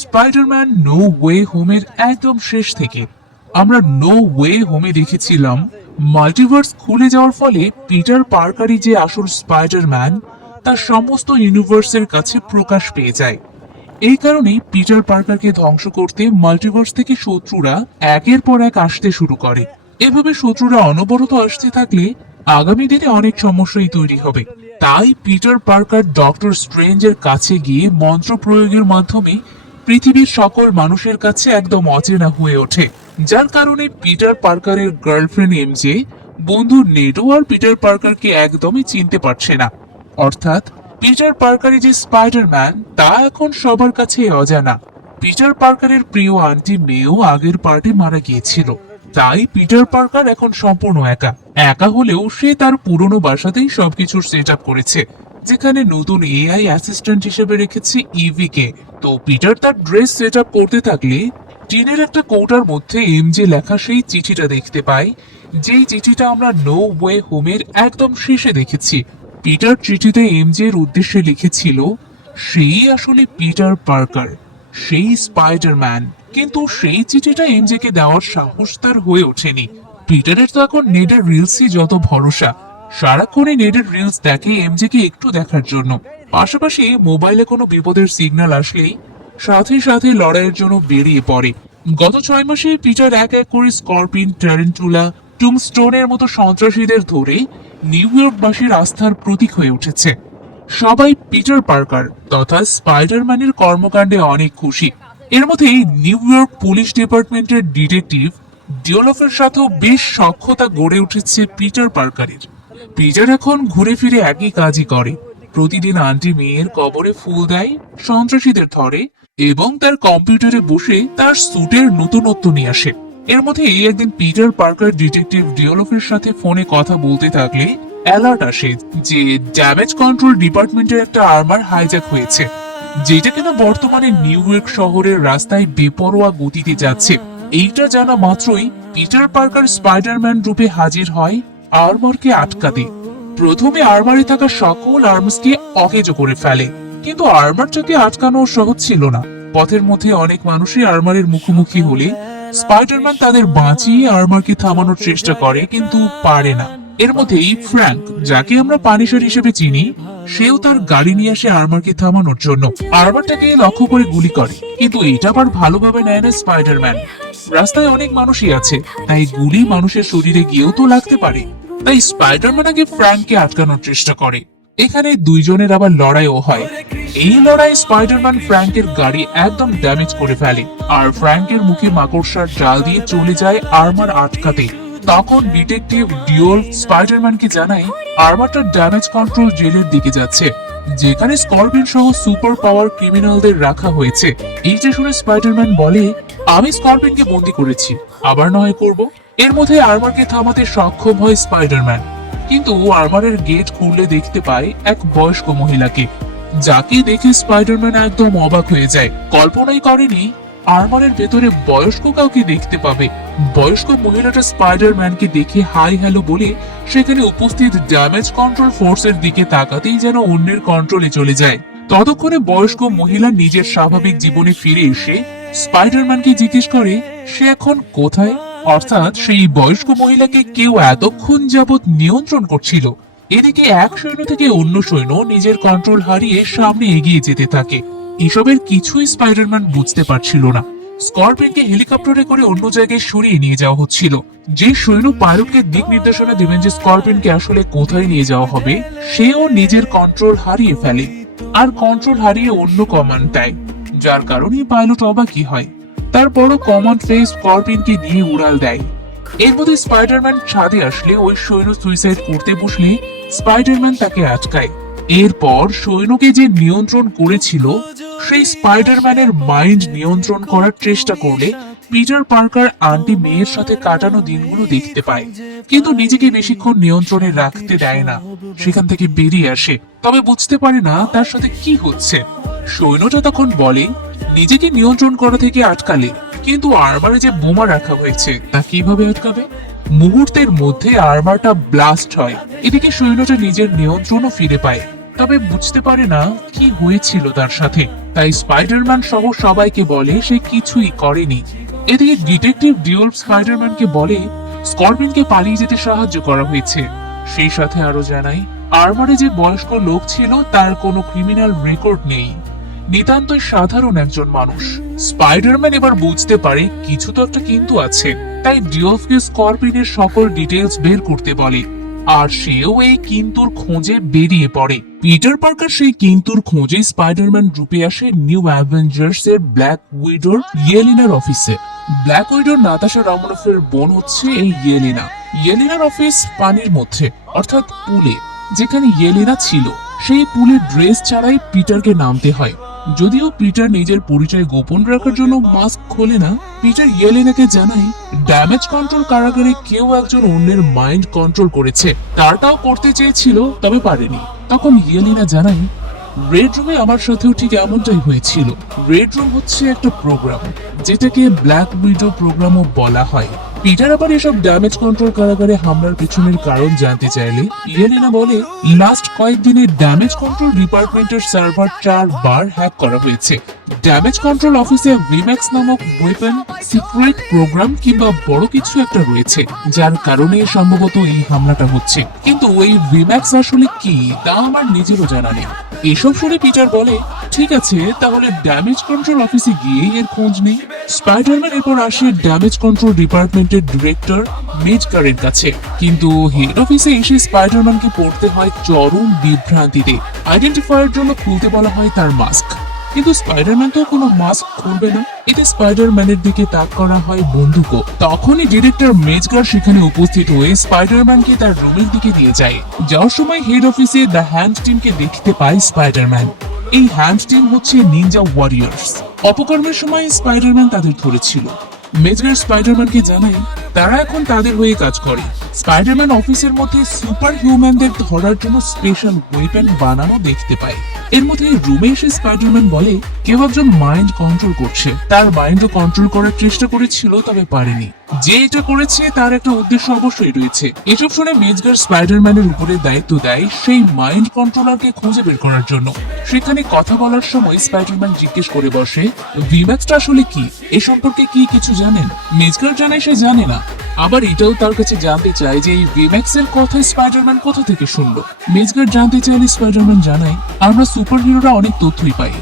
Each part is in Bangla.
স্পাইডারম্যান নো ওয়ে হোমের একদম শেষ থেকে আমরা নো ওয়ে হোমে দেখেছিলাম মাল্টিভার্স খুলে যাওয়ার ফলে পিটার পার্কারই যে আসল স্পাইডারম্যান তার সমস্ত ইউনিভার্সের কাছে প্রকাশ পেয়ে যায়। এই কারণেই পিটার পার্কারকে ধ্বংস করতে মাল্টিভার্স থেকে শত্রুরা একের পর এক আসতে শুরু করে। এভাবে শত্রুরা অনবরত আসতে থাকলে আগামী দিনে অনেক সমস্যাই তৈরি হবে। তাই পিটার পার্কার ডক্টর স্ট্রেঞ্জের কাছে গিয়ে মন্ত্র প্রয়োগের মাধ্যমে পৃথিবীর সকল মানুষের কাছে একদম অচেনা হয়ে ওঠে, যার কারণে পিটার পার্কারের গার্লফ্রেন্ড এমজে বন্ধু নেডো আর পিটার পার্কারকে একদমই চিনতে পারছে না। অর্থাৎ পিটার পার্কারই যে স্পাইডারম্যান তা এখন সবার কাছে অজানা। পিটার পার্কারের প্রিয় আন্টি মেয়েও আগের পার্টে মারা গিয়েছিল, তাই পিটার পার্কার এখন সম্পূর্ণ একা। একা হলেও সে তার পুরনো বাসাতেই সবকিছুর সেট আপ করেছে, যেখানে নতুন এআই অ্যাসিস্ট্যান্ট হিসেবে রেখেছে ইভিকে। তো পিটার তার ড্রেস সেট আপ করতে থাকলে টিনের একটা কৌটার মধ্যে এমজে লেখা সেই চিঠিটা দেখতে পাই, যেই চিঠিটা আমরা নো ওয়ে হোমের একদম শেষে দেখেছি। পিটার চিঠিতে এমজে এর উদ্দেশ্যে লিখেছিল সেই আসলে পিটার পার্কার, সেই স্পাইডারম্যান। কিন্তু সেই চিঠিটা এমজে কে দেওয়ার সাহস তার হয়ে ওঠেনি। পিটারের তো এখন নেডের রিলসই যত ভরসা, সারাক্ষণই নেডের রিলস দেখে এমজে কে একটু দেখার জন্য। পাশাপাশি মোবাইলে কোনো বিপদের সিগন্যাল আসলেই সাথে সাথে লড়াইয়ের জন্য বেরিয়ে পড়ে। গত 6 মাসে পিটার এক এক করে স্করপিন, ট্যারেন্টুলা, টুমস্টোনের মতো সন্ত্রাসীদের ধরে নিউ ইয়র্কবাসীর আস্থার প্রতীক হয়ে উঠেছে। সবাই পিটার পার্কার তথা স্পাইডারম্যানের কর্মকাণ্ডে অনেক খুশি। এর মধ্যেই নিউ ইয়র্ক পুলিশ ডিপার্টমেন্টের ডিটেকটিভ ডিওলফের সাথেও বেশ সখ্যতা গড়ে উঠেছে পিটার পার্কারের। পিটার এখন ঘুরে ফিরে একই কাজই করে, প্রতিদিন আন্টি মেয়ের কবরে ফুল দেয়, সন্ত্রাসীদের ধরে এবং তার কম্পিউটারে বসে তার স্যুটের নতুনত্ব নিয়ে আসে। এর মধ্যে এই একদিন পিটার পার্কার ডিটেকটিভ ডিওলফের সাথে ফোনে কথা বলতে থাকলে অ্যালার্ট আসে যে ড্যামেজ কন্ট্রোল ডিপার্টমেন্টের একটা আর্মার হাইজ্যাক হয়েছে, যেটা কিনা বর্তমানে নিউ ইয়র্ক শহরের রাস্তায় বেপরোয়া গতিতে যাচ্ছে। এইটা জানা মাত্রই পিটার পার্কার স্পাইডারম্যান রূপে হাজির হয় আর্মারকে আটকাতে। প্রথমে আর্মারে থাকা সকল আর্মসকে অকেজো করে ফেলে, কিন্তু আর্মারটাকে আটকানো সহজ ছিল না। পথের মধ্যে অনেক মানুষই আর্মারের মুখোমুখি হলে স্পাইডারম্যান তাদের বাঁচিয়ে আর্মারকে থামানোর চেষ্টা করে, কিন্তু পারে না। এর মধ্যেই ফ্র্যাঙ্ক, যাকে আমরা পানিশার হিসেবে চিনি, সেও তার গাড়ি নিয়ে আসে আর্মারকে থামানোর জন্য। আর্মারটাকে লক্ষ্য করে গুলি করে, কিন্তু এটা আবার ভালোভাবে নেয় না স্পাইডারম্যান। রাস্তায় অনেক মানুষই আছে, তাই গুলি মানুষের শরীরে গিয়েও তো লাগতে পারে। তাই স্পাইডারম্যান আগে ফ্র্যাঙ্ককে আটকানোর চেষ্টা করে। এখানে দুইজনের আবার লড়াইও হয়। এই লড়াই স্পাইডারম্যান ফ্র্যাঙ্কের গাড়ি একদম ড্যামেজ করে ফেলে, আর ফ্র্যাঙ্কের মুখে মাকড়সার জাল দিয়ে চলে যায় আর্মার আটকাতে। তখন ডিটেকটিভ ডিওল স্পাইডারম্যানকে জানায় আর্মারটা ড্যামেজ কন্ট্রোল জেলের দিকে যাচ্ছে, যেখানে স্করপিয়ন সহ সুপার পাওয়ার ক্রিমিনালদের রাখা হয়েছে। এইটা শুনে স্পাইডারম্যান বলে, আমি স্করপিয়নকে বন্দি করেছি, আবার নয় করব। এর মধ্যে আর্মারকে থামাতে সক্ষম হয় স্পাইডারম্যান, কিন্তু আর্মারের গেট খুললে দেখতে পায় এক বয়স্ক মহিলাকে, যাকে দেখে স্পাইডারম্যান একদম অবাক হয়ে যায়। কল্পনাই করেনি আর্মারের ভেতরে বয়স্ক কাউকে দেখতে পাবে। বয়স্ক মহিলাটা স্পাইডারম্যানকে দেখে হাই হ্যালো বলে সেখানে উপস্থিত ড্যামেজ কন্ট্রোল ফোর্সের দিকে তাকাতেই যেন অন্যের কন্ট্রোলে চলে যায়। ততক্ষণে বয়স্ক মহিলা নিজের স্বাভাবিক জীবনে ফিরে এসে স্পাইডারম্যানকে জিজ্ঞেস করে সে এখন কোথায়। অর্থাৎ সেই বয়স্ক মহিলাকে কেউ এতক্ষণ যাবৎ নিয়ন্ত্রণ করছিল। এদিকে এক সৈন্য থেকে অন্য সৈন্য নিজের কন্ট্রোল হারিয়ে সামনে এগিয়ে যেতে থাকে। এসবের কিছুই স্পাইডারম্যান বুঝতে পারছিল না। স্করপিয়নকে হেলিকপ্টারে করে অন্য জায়গায় সরিয়ে নিয়ে যাওয়া হচ্ছিল। যে সৈন্য পাইলটকে দিক নির্দেশনা দিবেন যে স্করপিয়নকে আসলে কোথায় নিয়ে যাওয়া হবে, সেও নিজের কন্ট্রোল হারিয়ে ফেলে আর কন্ট্রোল হারিয়ে অন্য কমান্ড দেয়, যার কারণে পাইলট অবাকই হয়। তার বড় কমান্ড পেয়ে স্করপিয়নকে নিয়ে উড়াল দেয়। এর মধ্যে স্পাইডারম্যান ছাদে আসলে ওই সৈন্য সুইসাইড করতে বসলে স্পাইডারম্যান তাকে আটকায়। এরপর সৈন্যকে যে নিয়ন্ত্রণ করেছিল সেই স্পাইডারম্যানের মাইন্ড নিয়ন্ত্রণ করার চেষ্টা করলে পিটার পার্কার আন্টি মেয়ের সাথে কাটানো দিনগুলো দেখতে পায়, কিন্তু নিজেকে বেশিক্ষণ নিয়ন্ত্রণে রাখতে দেয় না। সেখান থেকে বেরিয়ে আসে, তবে বুঝতে পারে না তার সাথে কি হচ্ছে। সৈন্যটা তখন বলে নিজেকে নিয়ন্ত্রণ করা থেকে আটকালে, কিন্তু আর্মারে যে বোমা রাখা হয়েছে তা কিভাবে আটকাবে। মুহূর্তের মধ্যে আর্মারটা ব্লাস্ট হয়। এদিকে সৈন্যটা নিজের নিয়ন্ত্রণও ফিরে পায়। তবে বুঝতে পারে না কি হয়েছিল তার সাথে। তাই স্পাইডারম্যান সহ সবাইকে বলে সে কিছুই করেনি। এদিকে ডিটেকটিভ ডিওলফ স্পাইডারম্যানকে বলে স্করপিয়নকে পালিয়ে যেতে সাহায্য করা হয়েছে। সেই সাথে আরো জানায় আর্মারে যে বয়স্ক লোক ছিল তার কোনো ক্রিমিনাল রেকর্ড নেই, নিতান্তই সাধারণ একজন মানুষ। স্পাইডারম্যান এবার বুঝতে পারে কিছু তো একটা কিন্তু আছে, তাই ডিওলফকে স্করপিয়নের সকল ডিটেইলস বের করতে বলে। আর সেও এই কিন্তুর খোঁজে বেরিয়ে পড়ে। পিটার পার্কার সেই কিন্তুর খোঁজে স্পাইডারম্যান রূপে আসে নিউ অ্যাভেঞ্জার্স এর ব্ল্যাক উইডোর ইয়েলিনার অফিসে। ব্ল্যাক উইডোর নাতাশা রমনফের বোন হচ্ছে এই ইয়েলিনা। ইয়েলিনার অফিস পানির মধ্যে, অর্থাৎ পুলে, যেখানে ইয়েলিনা ছিল। সেই পুলে ড্রেস ছাড়াই পিটারকে নামতে হয়। যদিও পিটার নিজের পরিচয় গোপন রাখার জন্য মাস্ক খোলে না, পিটার ইয়েলেনাকে জানায় ড্যামেজ কন্ট্রোল কারাগারে কেউ একজন অন্যের মাইন্ড কন্ট্রোল করেছে, তারটাও করতে চেয়েছিল তবে পারেনি। তখন ইয়েলেনা জানায় রেড রুমে আমার সাথেও ঠিক এমনটাই হয়েছিল। রেড রুম হচ্ছে একটা প্রোগ্রাম, যেটাকে ব্ল্যাক উইডো প্রোগ্রামও বলা হয়। পিটার আবার এসব ড্যামেজ কন্ট্রোল কারাগারে হামলার পেছনের কারণ জানতে চাইলে ইয়েলেনা বলে লাস্ট কয়েকদিনে ড্যামেজ কন্ট্রোল ডিপার্টমেন্টের সার্ভার 4 বার হ্যাক করা হয়েছে। ড্যামেজ কন্ট্রোল অফিসে ভিম্যাক্স নামক ওয়েপন সিক্রেট প্রোগ্রাম কিংবা বড় কিছু একটা রয়েছে, যার কারণে সম্ভবত এই হামলাটা হচ্ছে। কিন্তু ওই ভিম্যাক্স আসলে কি তা আমার নিজেরও জানা নেই। এসব শুনে পিটার বলে ঠিক আছে, তাহলে ড্যামেজ কন্ট্রোল অফিসে গিয়ে এর খোঁজ নেই। স্পাইডারম্যান এরপর আসে ড্যামেজ কন্ট্রোল ডিপার্টমেন্টের ডিরেক্টর মেজগারের কাছে, কিন্তু হেড অফিসে এসে স্পাইডারম্যানকে পড়তে হয় চরম বিভ্রান্তিতে। আইডেন্টিফায়ার জন্য খুলতে বলা হয় তার মাস্ক, কিন্তু স্পাইডারম্যান তো কোনো মাস্ক খুলবে না। এতে স্পাইডারম্যানের দিকে তাক করা হয় বন্দুকও। তখনই ডিরেক্টর মেজগার সেখানে উপস্থিত হয়ে স্পাইডারম্যানকে তার রুমের দিকে নিয়ে যায়। যাওয়ার সময় হেড অফিসে দ্য হ্যান্ড টিমকে দেখতে পায় স্পাইডারম্যান। এই হ্যান্ড টিম হচ্ছে নিনজা ওয়ারিয়ার্স। অপকর্মের সময় স্পাইডারম্যান তাদের ধরেছিল। মেজগার স্পাইডারম্যানকে জানায় তারা এখন তাদের হয়ে কাজ করে। স্পাইডারম্যান অফিসের মধ্যে সুপার হিউম্যানদের ধরার জন্য স্পেশাল ওয়েপন বানানো দেখতে পায়। এর মধ্যে রুমে এসে স্পাইডারম্যান বলে কেউ একজন মাইন্ড কন্ট্রোল করছে। তার মাইন্ডও কন্ট্রোল করার চেষ্টা করেছিল তবে পারেনি। যে এটা করেছে তার একটা উদ্দেশ্য অবশ্যই রয়েছে। এসব শুনে মেজগার স্পাইডারম্যানের উপরে দায়িত্ব দেয় সেই মাইন্ড কন্ট্রোলারকে খুঁজে বের করার জন্য। সেখানে কথা বলার সময় স্পাইডারম্যান জিজ্ঞেস করে বসে ভিম্যাক্সটা আসলে কি, এ সম্পর্কে কি কিছু জানেন? মেজগার জানায় সে জানে না। আবার এটাও তার কাছে জানতে চায় যে এই ভিম্যাক্স এর কথা স্পাইডারম্যান কোথা থেকে শুনলো। মেজগার জানতে চাইলে স্পাইডারম্যান জানায় আমরা সুপার হিরোরা অনেক তথ্যই পাই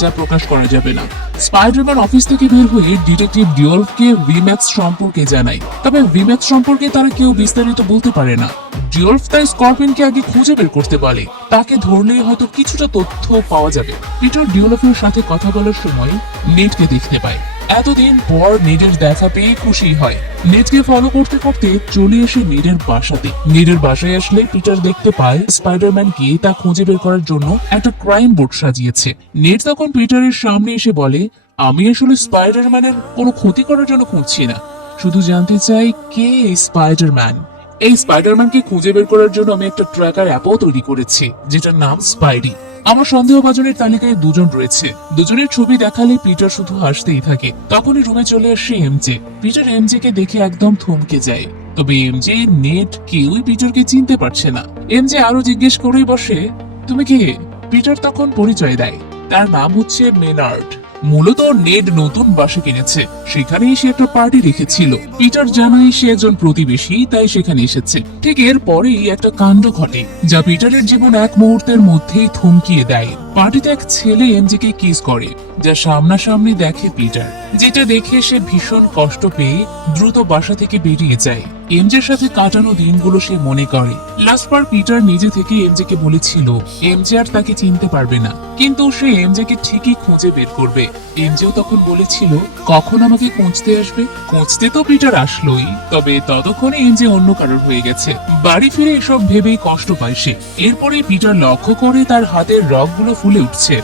যা প্রকাশ করা যাবে না। স্পাইডারম্যান অফিস থেকে বের হয়ে ডিটেকটিভ ডিওলফকে ভিম্যাক্স সম্পর্কে জানায়, তবে ভিম্যাক্স সম্পর্কে তারা কেউ বিস্তারিত বলতে পারে না। ডিওলফ তাই স্করপিয়নকে আগে খুঁজে বের করতে বলে, তাকে ধরলে হয়তো কিছুটা তথ্য পাওয়া যাবে। পিটার ডিওলফের সাথে কথা বলার সময় নেটকে দেখতে পায়। এতদিন পর নেডের দেখা পেয়ে খুশি হয়। নেডকে ফলো করতে করতে চলে এসে নেডের বাসাতে। নেডের বাসায় আসলে পিটার দেখতে পায় স্পাইডারম্যানকে তা খুঁজে বের করার জন্য একটা ক্রাইম বোর্ড সাজিয়েছে। নেড তখন পিটারের সামনে এসে বলে আমি আসলে স্পাইডারম্যানের কোনো ক্ষতি করার জন্য খুঁজছি না, শুধু জানতে চাই কে এই স্পাইডারম্যান। এই স্পাইডারম্যানকে খুঁজে বের করার জন্য আমি একটা ট্র্যাকার অ্যাপও তৈরি করেছি যেটার নাম স্পাইডি। আমার সন্দেহভাজনের তালিকায় দুজন রয়েছে। দুজনের ছবি দেখালে পিটার শুধু হাসতেই থাকে। তখনই রুমে চলে আসে এমজে। পিটার এমজে কে দেখে একদম থমকে যায়, তবে এমজে, নেট কেউই পিটারকে চিনতে পারছে না। এমজে আরো জিজ্ঞেস করেই বসে তুমি কে? পিটার তখন পরিচয় দেয় তার নাম হচ্ছে মেনার্ড। মূলত নেড নতুন বাসা কিনেছে, সেখানে সে একটা পার্টি রেখেছিল। পিটার জানায় সে একজন প্রতিবেশী, তাই সেখানে এসেছে। ঠিক এরপরেই একটা কাণ্ড ঘটে যা পিটারের জীবন এক মুহূর্তের মধ্যেই থমকিয়ে দেয়। পার্টিতে এক ছেলে এমজেকে কিস করে, যা সামনাসামনি দেখে পিটার, যেটা দেখে সে ভীষণ কষ্ট পেয়ে দ্রুত বাসা থেকে বেরিয়ে যায়। এমজের সাথে কাটানো দিনগুলো সে মনে করে। লাস্টবার পিটার নিজে থেকে এমজেকে বলেছিল এমজে আর তাকে চিনতে পারবে না, কিন্তু সে এমজেকে ঠিকই খুঁজে বের করবে। এমজেও তখন বলেছিল কখন আমাকে খুঁজতে আসবে। খুঁজতে তো পিটার আসলোই, তবে ততক্ষণে এমজে অন্য কারোর হয়ে গেছে। বাড়ি ফিরে এসব ভেবেই কষ্ট পায় সে। এরপরে পিটার লক্ষ্য করে তার হাতের রগগুলো ফুলে উঠছে,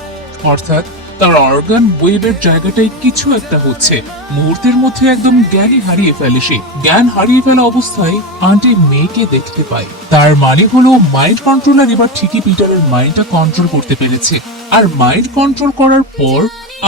অর্থাৎ তার অর্গান ওয়েবের জায়গাটায় কিছু একটা হচ্ছে। মুহূর্তের মধ্যে একদম জ্ঞানই হারিয়ে ফেলে সে। জ্ঞান হারিয়ে ফেলা অবস্থায় আন্টি মেয়েকে দেখতে পায়। তার মানে হলো মাইন্ড কন্ট্রোলার এবার ঠিকই পিটারের মাইন্ডটা কন্ট্রোল করতে পেরেছে। আর মাইন্ড কন্ট্রোল করার পর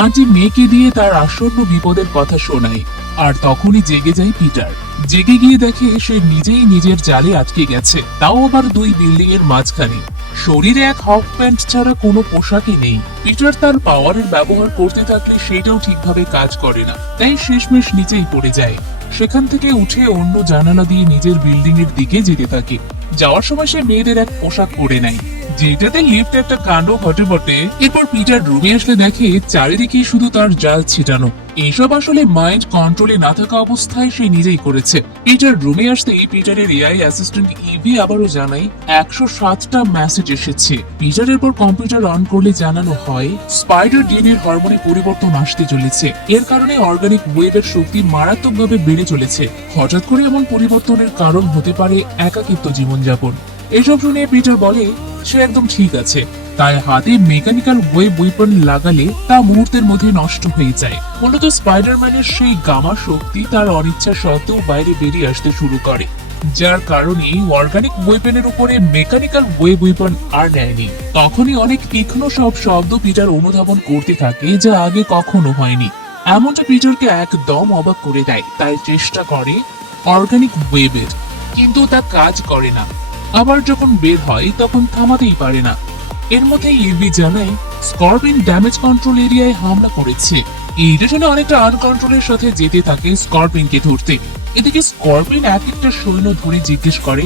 আন্টি মেয়েকে দিয়ে তার আসন্ন বিপদের কথা শোনায়। আর তখনই জেগে যায় পিটার। জেগে গিয়ে দেখে সে নিজেই নিজের জালে আটকে গেছে, তাও আবার 2 বিল্ডিং এর মাঝখানে। শরীরে এক হাফ প্যান্ট ছাড়া কোনো পোশাকই নেই। পিটার তার পাওয়ারের ব্যবহার করতে থাকলে সেটাও ঠিকভাবে কাজ করে না, তাই শেষমেশ নিচেই পড়ে যায়। সেখান থেকে উঠে অন্য জানালা দিয়ে নিজের বিল্ডিং এর দিকে যেতে থাকে। যাওয়ার সময় সে মেয়েদের এক পোশাক পরে নেয়, যেটাতে লিফট একটা কাণ্ড ঘটে বটে। এরপর পিটার রুমে আসলে দেখে চারিদিকে শুধু তার জাল ছিটানো। এইসব আসলে মাইন্ড কন্ট্রোলে না থাকা অবস্থায় সে নিজেই করেছে। পিটার রুমে আসতেই পিটারের এআই অ্যাসিস্ট্যান্ট ইভি আবারও জানায় 107টা মেসেজ এসেছে। পিটার এরপর কম্পিউটার অন করলে জানানো হয় স্পাইডার ডিএনএর হরমোনে পরিবর্তন আসতে চলেছে। এর কারণে অর্গানিক ওয়েবের শক্তি মারাত্মকভাবে বেড়ে চলেছে। হঠাৎ করে এমন পরিবর্তনের কারণ হতে পারে একাকিত্ব জীবনযাপন। এসব শুনে পিটার বলে সে একদম ঠিক আছে, তাই হাতে মেকানিক্যাল ওয়েব উইপন লাগালে তা মুহূর্তের মধ্যে নষ্ট হয়ে যায়। মূলত স্পাইডারম্যানের সেই গামা শক্তি তার অনিচ্ছা সত্ত্বেও বাইরে বেরিয়ে আসতে শুরু করে, যার কারণে অর্গানিক ওয়েপনের উপরে মেকানিক্যাল ওয়েব উইপন আর নেয়নি। তখনই অনেক তীক্ষ্ণ সব শব্দ পিটার অনুধাবন করতে থাকে, যা আগে কখনো হয়নি। এমনটা পিটারকে একদম অবাক করে দেয়। তাই চেষ্টা করে অর্গানিক ওয়েবের, কিন্তু তা কাজ করে না। আবার যখন বের হয় তখন থামাতেই পারে না। এর মধ্যে ইভি জানায় স্করপিন ড্যামেজ কন্ট্রোল এরিয়ায় হামলা করেছে। এইটা শুনে অনেকটা আনকন্ট্রোলের সাথে যেতে থাকে স্করপিনকে ধরতে। এদিকে স্করপিন এক একটা সৈন্য ধরে জিজ্ঞেস করে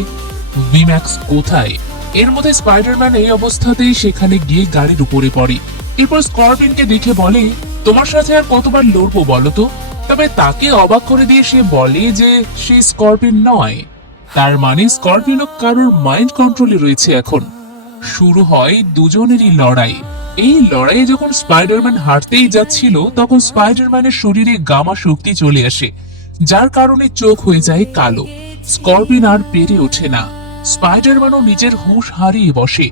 ভিম্যাক্স কোথায়। এর মধ্যে স্পাইডারম্যান এই অবস্থাতেই সেখানে গিয়ে গাড়ির উপরে পড়ে। এরপর স্করপিনকে দেখে বলে তোমার সাথে আর কতবার লড়বো বলো তো। তবে তাকে অবাক করে দিয়ে সে বলে যে সে স্করপিন নয়, তার মানে স্করপিনো কারোর মাইন্ড কন্ট্রোলে রয়েছে। এখন শুরু হয় দুজনেরই লড়াই। এই লড়াইয়ে যখন স্পাইডারম্যান হারতেই যাচ্ছিল তখন স্পাইডারম্যানের শরীরে গামা শক্তি চলে আসে, যার কারণে চোখ হয়ে যায় কালো। স্করপিন আর পেরে ওঠে না। স্পাইডারম্যানও নিজের হুঁশ হারিয়ে বসে,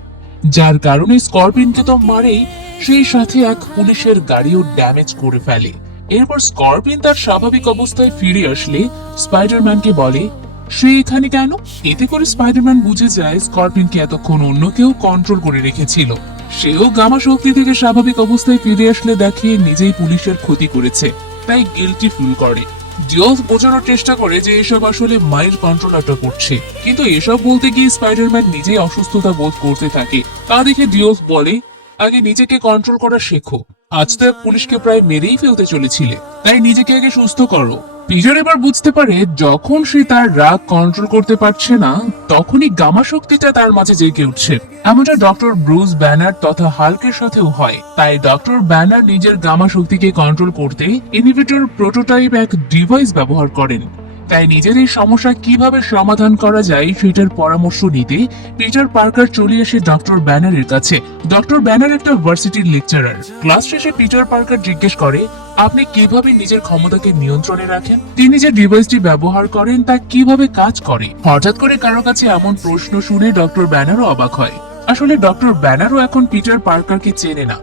যার কারণে স্করপিনকে তো মারেই, সেই সাথে এক পুলিশের গাড়িও ড্যামেজ করে ফেলে। এরপর স্করপিন তার স্বাভাবিক অবস্থায় ফিরে আসলে স্পাইডারম্যানকে বলে সে এখানে কেন। এতে করে স্পাইডারম্যান বুঝে যায় স্করপিনকে এতক্ষণ অন্য কেউ কন্ট্রোল করে রেখেছিল। সেও গামা শক্তি থেকে স্বাভাবিক অবস্থায় ফিরে আসলে দেখে নিজেই পুলিশের ক্ষতি করেছে, তাই গিল্টি ফিল করে। ডিওলফ বোঝানোর চেষ্টা করে যে এসব আসলে মাইন্ড কন্ট্রোলারটা করছে, কিন্তু এসব বলতে গিয়ে স্পাইডারম্যান নিজেই অসুস্থতা বোধ করতে থাকে। তা দেখে ডিওলফ বলে আগে নিজেকে কন্ট্রোল করা শেখো, আজ তো এক পুলিশকে প্রায় মেরেই ফেলতে চলেছিলে, তাই নিজেকে আগে সুস্থ করো। পিটার এবার বুঝতে পারে যখন সে তার রাগ কন্ট্রোল করতে পারছে না তখনই গামা শক্তিটা তার মাঝে জেগে উঠছে। এমনটা ডক্টর ব্রুস ব্যানার তথা হাল্কের সাথেও হয়। তাই ডক্টর ব্যানার নিজের গামা শক্তিকে কন্ট্রোল করতে ইনহিবিটর প্রোটোটাইপ এক ডিভাইস ব্যবহার করেন। তাই নিজের এই সমস্যা কিভাবে সমাধান করা যায় সেটার পরামর্শ নিতে পিটার পার্কার চলে আসে ডক্টর ব্যানারের কাছে। ডক্টর ব্যানার একটা ভার্সিটির লেকচারার। ক্লাস শেষে পিটার পার্কার জিজ্ঞেস করে আপনি কিভাবে নিজের ক্ষমতাকে নিয়ন্ত্রণে রাখেন, তিনি যে ডিভাইসটি ব্যবহার করেন তা কিভাবে কাজ করে। হঠাৎ করে কারো কাছে এমন প্রশ্ন শুনে ডক্টর ব্যানারও অবাক হয়। আসলে ডক্টর ব্যানারও এখন পিটার পার্কারকে চেনে না,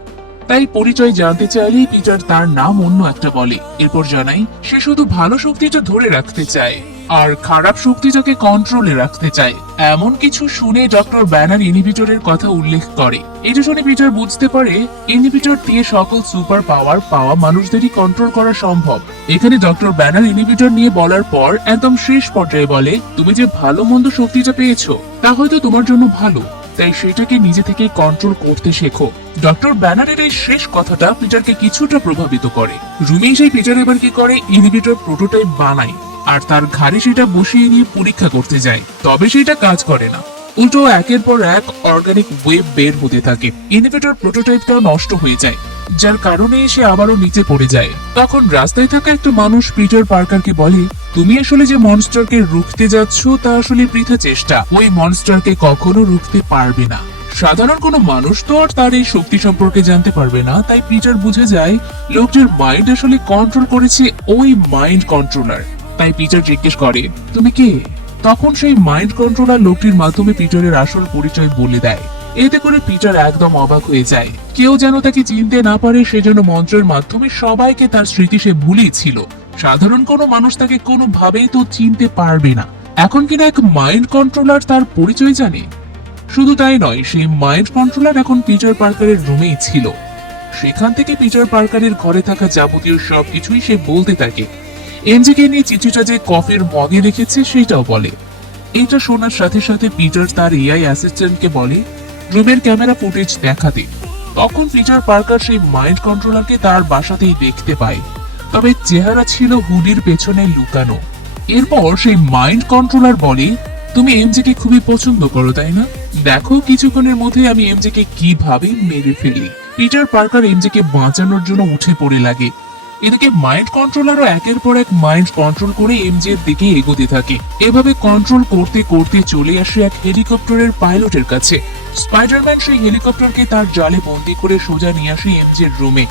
তাই পরিচয় জানতে চাইলে পিটার তার নাম অন্য একটা বলে। এরপর জানাই সে শুধু ভালো শক্তিটা ধরে রাখতে চায় আর খারাপ শক্তিটাকে কন্ট্রোলে রাখতে চায়। এমন কিছু শুনে ডক্টর ব্যানার ইনহিবিটরের কথা উল্লেখ করে। এটা শুনে পিটার বুঝতে পারে ইনহিবিটর দিয়ে সকল সুপার পাওয়ার পাওয়া মানুষদেরই কন্ট্রোল করা সম্ভব। এখানে ডক্টর ব্যানার ইনহিবিটর নিয়ে বলার পর একদম শেষ পর্যায়ে বলে তুমি যে ভালো মন্দ শক্তিটা পেয়েছো তা হয়তো তোমার জন্য ভালো, তাই সেটাকে নিজে থেকে কন্ট্রোল করতে শেখো। ডক্টর ব্যানারের এই শেষ কথাটা পিটারকে কিছুটা প্রভাবিত করে। রুমে সেই পিটার এবার কি করে ইনহিবিটর প্রোটোটাইপ বানায় আর তার ঘাড়ে সেটা বসিয়ে নিয়ে পরীক্ষা করতে যায়। তবে সেটা কাজ করে না, উল্টো একের পর এক অর্গানিক ওয়েব বের হতে থাকে। ইনহিবিটর প্রোটোটাইপটা নষ্ট হয়ে যায়, যার কারণে সে আবারও নিচে পড়ে যায়। তখন রাস্তায় থাকা একটা মানুষ পিটার পার্কারকে বলে তুমি আসলে যে মনস্টারকে রুখতে যাচ্ছ তা আসলে বৃথা চেষ্টা, ওই মনস্টারকে কখনো রুখতে পারবে না। সাধারণ কোনো মানুষ তো আর তার এই শক্তি সম্পর্কে জানতে পারবে না। তাই পিটার বুঝে যায় লোকটির মাইন্ড আসলে কন্ট্রোল করেছে ওই মাইন্ড কন্ট্রোলার। তাই পিটার জিজ্ঞেস করে তুমি কে। তখন সেই মাইন্ড কন্ট্রোলার লোকটির মাধ্যমে পিটারের আসল পরিচয় বলে দেয়। এতে করে পিটার একদম অবাক হয়ে যায়। কেউ যেন তাকে চিনতে না পারে সেজন্য মন্ত্রের মাধ্যমে সবাইকে তার স্মৃতি সে ভুলেই ছিল। সাধারণ কোনো মানুষ তাকে কোনোভাবেই তো চিনতে পারবে না। এখন কিনা এক মাইন্ড কন্ট্রোলার তার পরিচয় জানে। শুধু তাই নয়, সেই মাইন্ড কন্ট্রোলার এখন পিটার পার্কারের রুমেই ছিল। সেখান থেকে পিটার পার্কারের ঘরে থাকা যাবতীয় সবকিছুই সে বলতে থাকে। এনজিকে নিয়ে চিঠিটা যে কফির মগে রেখেছে সেটাও বলে। এটা শোনার সাথে সাথে পিটার তার এআই অ্যাসিস্ট্যান্টকে বলে রুমের ক্যামেরা ফুটেজ দেখাতে। তখন পিটার পার্কার সেই মাইন্ড কন্ট্রোলারকে তার বাসাতেই দেখতে পায়, তবে চেহারা ছিল হুডির পেছনে লুকানো। এরপর সেই মাইন্ড কন্ট্রোলার বলে, তুমি এমজে কে খুবই পছন্দ করো তাই না? দেখো কিছুক্ষণের মধ্যে আমি এমজে কে কিভাবে মেরে ফেলি। পিটার পার্কার এমজে কে বাঁচানোর জন্য উঠে পড়ে লাগে। এদিকে মাইন্ড কন্ট্রোলারও একের পর এক মাইন্ড কন্ট্রোল করে এমজে এর দিকে এগোতে থাকে। এভাবে কন্ট্রোল করতে করতে চলে আসে এক হেলিকপ্টারের পাইলটের কাছে। স্পাইডারম্যান সেই হেলিকপ্টারকে তার জালে বন্দি করে সোজা নিয়ে আসে এমজের রুমে।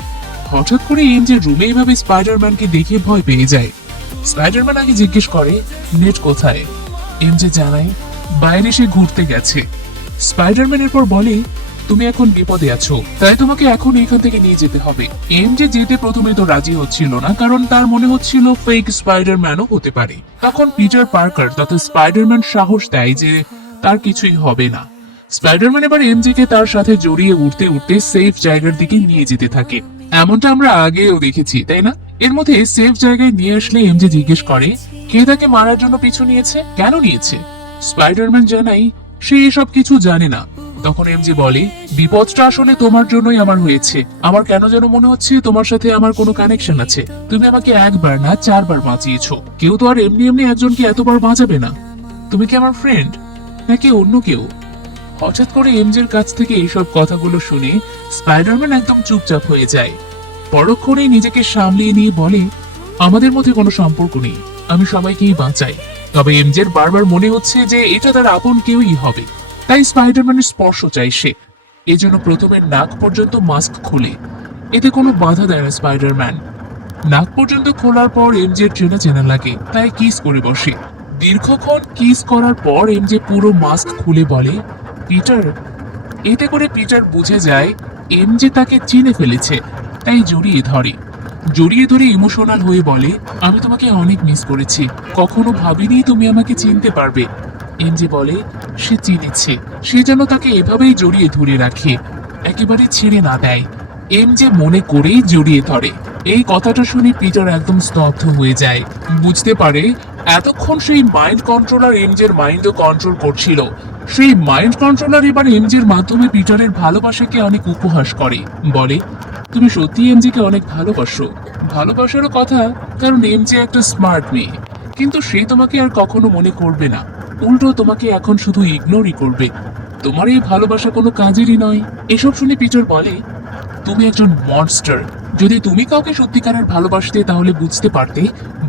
হঠাৎ করে এমজের রুমে এভাবে স্পাইডারম্যানকে দেখে ভয় পেয়ে যায়। স্পাইডারম্যান আগে জিজ্ঞেস করে, নেট কোথায়? এমজে জানায়, বাইরে সে ঘুরতে গেছে। স্পাইডারম্যান এরপর বলে, তুমি এখন বিপদে আছো, তাই তোমাকে এখন এখান থেকে নিয়ে যেতে হবে। এমজে যেতে প্রথমে তো রাজি হচ্ছিল না, কারণ তার মনে হচ্ছিল ফেক স্পাইডারম্যানও হতে পারে। তখন পিটার পার্কার তথা স্পাইডারম্যান সাহস দেয় যে তার কিছুই হবে না। স্পাইডারম্যান এবার এমজে কে তার সাথে জড়িয়ে উঠতে উঠতে সেফ জায়গার দিকে নিয়ে যেতে থাকে। এমনটা আমরা আগেও দেখেছি তাই না? এর মধ্যে সেফ জায়গায় নিয়ে আসলে এমজে জিজ্ঞেস করে, কে তাকে মারার জন্য পিছু নিয়েছে, কেন নিয়েছে? স্পাইডারম্যান জানাই, সে এসব কিছু জানে না। তখন এমজে বলে, বিপদটা আসলে তোমার জন্যই আমার হয়েছে। আমার কেন যেন মনে হচ্ছে তোমার সাথে আমার কোনো কানেকশন আছে। তুমি আমাকে একবার না 4বার বাঁচিয়েছো। কেউ তো আর এমনি এমনি একজনকে এতবার বাঁচাবে না। তুমি কি আমার ফ্রেন্ড নাকি অন্য কেউ? হঠাৎ করে এমজের কাছ থেকে এইসব কথাগুলো শুনে স্পাইডারম্যান একদম চুপচাপ হয়ে যায়। পরক্ষণেই নিজেকে সামলিয়ে নিয়ে বলে, আমাদের মধ্যে কোনো সম্পর্ক নেই, আমি সবাইকেই বাঁচাই। তবে এমজের বারবার মনে হচ্ছে যে এটা তার আপন কেউই হবে, তাই স্পাইডারম্যানের স্পর্শ চাই সে। এজন্য প্রথমে নাক পর্যন্ত মাস্ক খুলে। এতে কোনো বাধা দেয় না স্পাইডারম্যান। নাক পর্যন্ত খোলার পর এমজের চেনা চেনা লাগে, তাই কিস করে বসে। দীর্ঘক্ষণ কিস করার পর এমজে পুরো মাস্ক খুলে বলে, পিটার। এতে করে পিটার বুঝে যায় এমজে তাকে চিনে ফেলেছে, তাই জড়িয়ে ধরে ইমোশনাল হয়ে বলে, আমি তোমাকে অনেক মিস করেছি, কখনো ভাবিনি তুমি আমাকে চিনতে পারবে। এমজে বলে, সে চিনেছে, সে যেন তাকে এভাবেই জড়িয়ে ধরে রাখে, একেবারে ছেড়ে না দেয়। এমজে মনে করেই জড়িয়ে ধরে। এই কথাটা শুনে পিটার একদম স্তব্ধ হয়ে যায়। বুঝতে পারে এতক্ষণ সেই মাইন্ড কন্ট্রোলার এমজের মাইন্ডও কন্ট্রোল করছিল। সেই মাইন্ড কন্ট্রোলার এবার এমজের মাধ্যমে পিটারের ভালোবাসাকে অনেক উপহাস করে। বলে, তুমি সত্যি এমজেকে অনেক ভালোবাসো। ভালোবাসারও কথা, কারণ এমজে একটা স্মার্ট মেয়ে, কিন্তু সে তোমাকে আর কখনো মনে করবে না, উল্টো তোমাকে এখন শুধু ইগনোরই করবে। তোমার এই ভালোবাসা কোনো কাজেরই নয়। এসব শুনে পিটার বলে, তুমি একজন মনস্টার। যদি তুমি কাউকে সত্যিকারের ভালোবাসতে তাহলে বুঝতে পারতে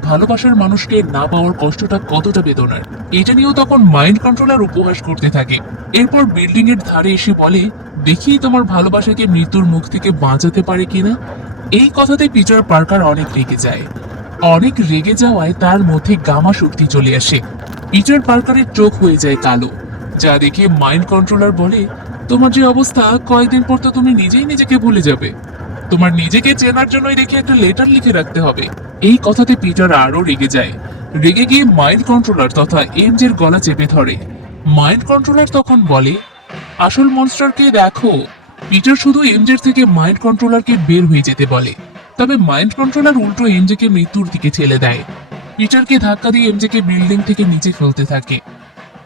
ভালোবাসার মানুষকে না পাওয়ার কষ্টটা কতটা বেদনার। এটা নিয়েও তখন মাইন্ড কন্ট্রোলার উপহাস করতে থাকে। এরপর বিল্ডিং এর ধারে এসে বলে, দেখি তোমার ভালোবাসাকে মৃত্যুর মুখ থেকে বাঁচাতে পারে কিনা। এই কথাতে পিটার পার্কার অনেক রেগে যায়। অনেক রেগে যাওয়ায় তার মধ্যে গামা শক্তি চলে আসে। পিটার পার্কারের চোখ হয়ে যায় কালো, যা দেখে মাইন্ড কন্ট্রোলার বলে, তোমার যে অবস্থা, কয়েকদিন পর তো তুমি নিজেই নিজেকে ভুলে যাবে। তোমার নিজেকে চেনার জন্যই দেখি একটা লেটার লিখে রাখতে হবে। এই কথাতে পিটার আরো রেগে যায়। রেগে গিয়ে মাইন্ড কন্ট্রোলার তথা এমজের গলা চেপে ধরে। মাইন্ড কন্ট্রোলার তখন বলে, আসল মনস্টারকে দেখো। পিটার শুধু এমজের থেকে মাইন্ড কন্ট্রোলারকে বের হয়ে যেতে বলে, তবে মাইন্ড কন্ট্রোলার উল্টো এমজেকে মৃত্যুর দিকে ঠেলে দেয়। পিটারকে ধাক্কা দিয়ে এমজেকে বিল্ডিং থেকে নিচে ফেলতে থাকে।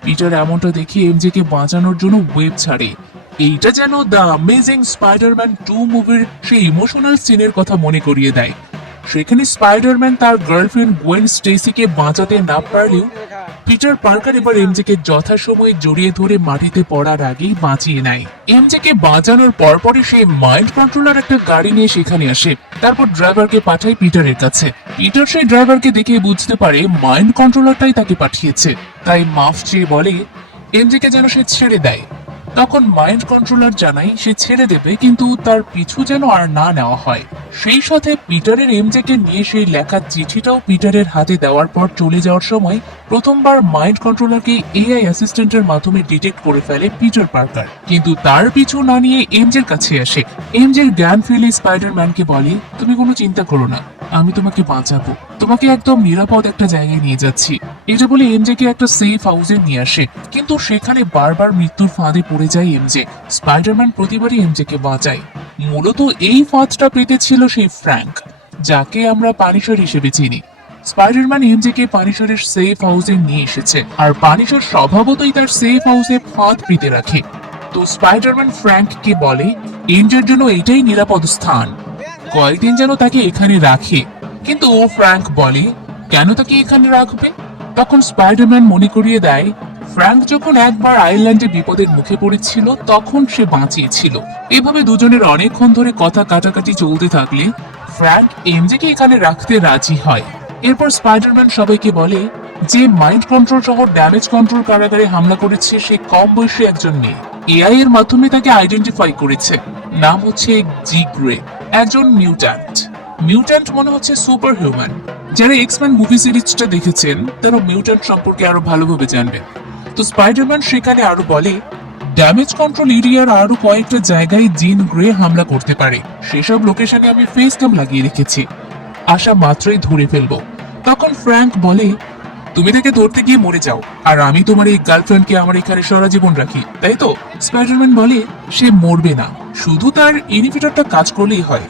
পিটার এমনটা দেখে এমজেকে বাঁচানোর জন্য ওয়েব ছাড়ে। এইটা যেন দ্য অ্যামেজিং স্পাইডারম্যান 2 মুভির সেই ইমোশনাল সিনের কথা মনে করিয়ে দেয়। সেখানে স্পাইডারম্যান তার গার্লফ্রেন্ড গোয়েন স্টেসিকে বাঁচাতে না পারলেও পিটার পার্কার এবার এমজেকে যথাসময়ে জড়িয়ে ধরে মাটিতে পড়ার আগেই বাঁচিয়ে নেয়। এমজেকে বাঁচানোর পরপরই সেই মাইন্ড কন্ট্রোলার একটা গাড়ি নিয়ে সেখানে আসে। তারপর ড্রাইভারকে পাঠায় পিটারের কাছে। পিটার সেই ড্রাইভারকে দেখে বুঝতে পারে মাইন্ড কন্ট্রোলারটাই তাকে পাঠিয়েছে, তাই মাফ চেয়ে বলে এমজেকে যেন সে ছেড়ে দেয়। তখন মাইন্ড কন্ট্রোলার জানায় সে ছেড়ে দেবে, কিন্তু তার পিছু যেন আর না নেওয়া হয়। সেই সাথে পিটারের এমজেকে নিয়ে সেই লেখা চিঠিটাও পিটারের হাতে দেওয়ার পর চলে যাওয়ার সময় প্রথমবার মাইন্ড কন্ট্রোলারকে এআই অ্যাসিস্ট্যান্টের মাধ্যমে ডিটেক্ট করে ফেলে পিটার পার্কার, কিন্তু তার পিছু না নিয়ে এমজের কাছে আসে। এমজের জ্ঞান ফিরে স্পাইডারম্যানকে বলে, তুমি কোনো চিন্তা করো না, আমি তোমাকে বাঁচাবো, তোমাকে একদম নিরাপদ একটা জায়গায় নিয়ে যাচ্ছি। এটা বলে এমজেকে একটা সেফ হাউসে নিয়ে আসে, কিন্তু সেখানে বারবার মৃত্যুর ফাঁদে পড়ে যায় এমজে। স্পাইডারম্যান প্রতিবারই এমজেকে বাঁচায়। মূলত এই ফাঁদটা পেতেছিল সেই ফ্র্যাঙ্ক, যাকে আমরা পানিশার হিসেবে চিনি। স্পাইডারম্যান এমজেকে পানিশারের সেফ হাউসে নিয়ে এসেছে, আর পানিশার স্বভাবতই তার সেফ হাউসে ফাঁদ পেতে রাখে। তো স্পাইডারম্যান ফ্র্যাঙ্ককে বলে এমজের জন্য এটাই নিরাপদ স্থান, কয়েকদিন যেন তাকে এখানে রাখে। কিন্তু ও ফ্র্যাঙ্ক বলে কেন তাকে এখানে রাখবে। তখন স্পাইডারম্যান মনে করিয়ে দেয় ফ্র্যাঙ্ক যখন একবার আয়ারল্যান্ডে বিপদের মুখে পড়েছিল তখন সে বাঁচিয়েছিল। এভাবে দুজনের অনেকক্ষণ ধরে কথা কাটাকাটি চলতে থাকলে ফ্র্যাঙ্ক এমজেকে এখানে রাখতে রাজি হয়। এরপর স্পাইডারম্যান সবাইকে বলে যে মাইন্ড কন্ট্রোল সহ ড্যামেজ কন্ট্রোল কারাগারে হামলা করেছে সে কম বয়সী একজন মেয়ে। এআই এর মাধ্যমে তাকে আইডেন্টিফাই করেছে, নাম হচ্ছে জি গ্রে, একজন মিউট্যান্ট। মিউট্যান্ট মনে হচ্ছে সুপার হিউম্যান। যারা এক্সম্যান মুভি সিরিজটা দেখেছেন তারা মিউট্যান্ট সম্পর্কে আরো ভালোভাবে জানবেন। তো স্পাইডারম্যান সেখানে আরো বলে ড্যামেজ কন্ট্রোল এরিয়ার আরো কয়েকটা জায়গায় জিন গ্রে হামলা করতে পারে, সেসব লোকেশনে আমি ফেস ক্যাম লাগিয়ে রেখেছি, আসা মাত্রই ধরে ফেলবো। তখন ফ্র্যাঙ্ক বলে তুমি তাকে ধরতে গিয়ে মরে যাও, আর আমি তোমার এই গার্লফ্রেন্ডকে আমার এখানে সারা জীবন রাখি, তাই তো? স্পাইডারম্যান বলে সে মরবে না, শুধু তার ইনহিবিটরটা কাজ করলেই হয়।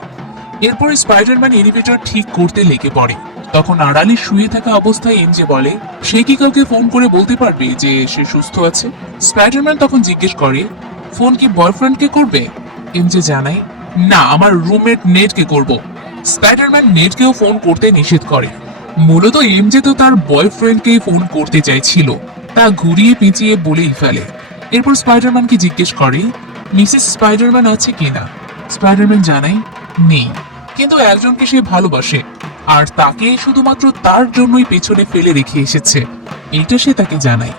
এরপরে স্পাইডারম্যান ইনহিবিটর ঠিক করতে লেগে পড়ে। তখন আড়ালে শুয়ে থাকা অবস্থায় এমজে বলে সে কি কাউকে ফোন করে বলতে পারবে যে সে সুস্থ আছে। স্পাইডারম্যান তখন জিজ্ঞেস করে ফোন কি বয়ফ্রেন্ডকে করবে? এমজে জানায় না, আমার রুমমেট নেটকে করব। স্পাইডারম্যান নেটকেও ফোন করতে নিষেধ করে। মূলত এমজে তো তার বয়ফ্রেন্ডকেই ফোন করতে চাইছিল, তা ঘুরিয়ে পেঁচিয়ে বলেই ফেলে। এরপর স্পাইডারম্যানকে জিজ্ঞেস করে মিসেস স্পাইডারম্যান আছে কিনা। স্পাইডারম্যান জানায় নেই, কিন্তু একজনকে সে ভালোবাসে, আর তাকে শুধুমাত্র তার জন্যই পেছনে ফেলে রেখে এসেছে, এটা সে তাকে জানায়।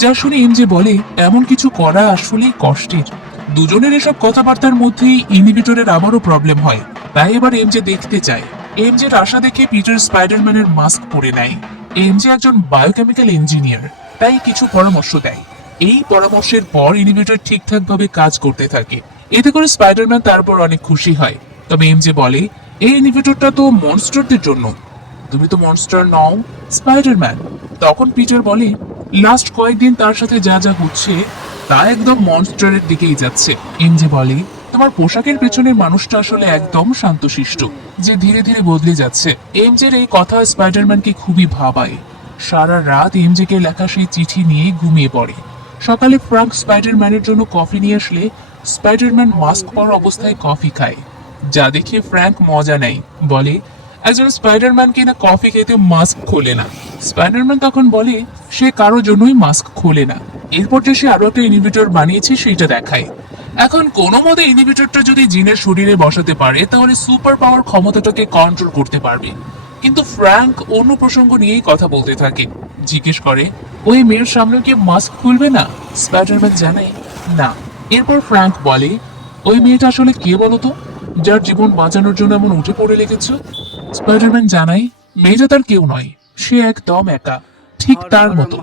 যা শুনে এমজে বলে এমন কিছু করা আসলেই কষ্টের। দুজনের এসব কথাবার্তার মধ্যেই ইনহিবিটরের আবারও প্রবলেম হয়, তাই এবার এমজে দেখতে চায়। এমজের আশা দেখে পিটার স্পাইডারম্যানের মাস্ক পরে নেয়। এমজে একজন বায়োকেমিক্যাল ইঞ্জিনিয়ার, তাই কিছু পরামর্শ দেয়। এই পরামর্শের পর ইনহিবিটর ঠিকঠাক ভাবে কাজ করতে থাকে। এতে করে স্পাইডারম্যান তারপর অনেক খুশি হয়। তবে এমজে বলে এই ইনহিবিটরটা তো মনস্টারদের জন্য, তুমি তো মনস্টার নও স্পাইডারম্যান। তখন পিটার বলে লাস্ট কয়েকদিন তার সাথে যা যা হচ্ছে তা একদম মনস্টারের দিকেই যাচ্ছে। এমজে বলে তোমার পোশাকের পেছনের মানুষটা আসলে একদম শান্তশিষ্ট, যে ধীরে ধীরে বদলে যাচ্ছে। এমজের এই কথা স্পাইডারম্যানকে খুবই ভাবায়। সারা রাত এমজেকে লেখা সেই চিঠি নিয়ে ঘুমিয়ে পড়ে। সকালে ফ্র্যাঙ্ক স্পাইডারম্যানের জন্য কফি নিয়ে আসলে স্পাইডারম্যান মাস্ক পরা অবস্থায় কফি খায়, যা দেখে ফ্র্যাঙ্ক মজা নেয়, বলে একজন স্পাইডারম্যানকে না কফি খেতে মাস্ক খোলে না। স্পাইডারম্যান তখন বলে সে কারোর জন্যই মাস্ক খোলে না। এরপর যে সে আরো একটা ইনহিবিটর বানিয়েছে সেটা দেখায়। এখন কোনো মতে ইনহিবিটরটা যদি জিনের শরীরে বসাতে পারে তাহলে সুপার পাওয়ার ক্ষমতাটাকে কন্ট্রোল করতে পারবে। কিন্তু ফ্র্যাঙ্ক অন্য প্রসঙ্গ নিয়েই কথা বলতে থাকে, জিজ্ঞেস করে ওই মেয়ের সামনে কি মাস্ক খুলবে না? স্পাইডারম্যান জানায় না। এরপর ফ্র্যাঙ্ক বলে ওই মেয়েটা আসলে কে বলতো, যার জীবন বাঁচানোর জন্য এমন উঠে পড়ে লেগেছ? স্পাইডারম্যান জানায় মেয়েটা তার কেউ নয়, সে একদম একা, ঠিক তার মতো।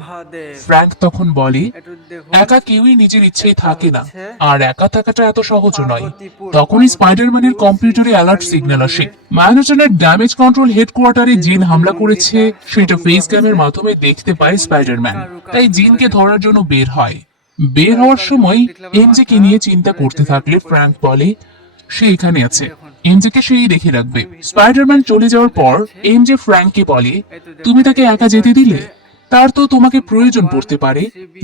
ফ্র্যাঙ্ক তখন বলে একা কেউই নিজের ইচ্ছেই থাকে না, আর একা থাকাটা এত সহজও নয়। তখনই স্পাইডারম্যানের কম্পিউটারে অ্যালার্ট সিগন্যাল আসে। ম্যানহাটনের ড্যামেজ কন্ট্রোল হেডকোয়ার্টারে জিন হামলা করেছে, সেটা ফেস ক্যামের মাধ্যমে দেখতে পায় স্পাইডারম্যান। তাই জিনকে ধরার জন্য বের হয়। বের হওয়ার সময় এমজেকে নিয়ে চিন্তা করতে থাকলে ফ্র্যাঙ্ক বলে সে এখানে আছে, এমজেকে সেই দেখে রাখবে। স্পাইডারম্যান চলে যাওয়ার পর এমজে ফ্র্যাঙ্ককে বলে তুমি তাকে একা যেতে দিলে, তার তো তোমাকে প্রয়োজন পড়তে পারে,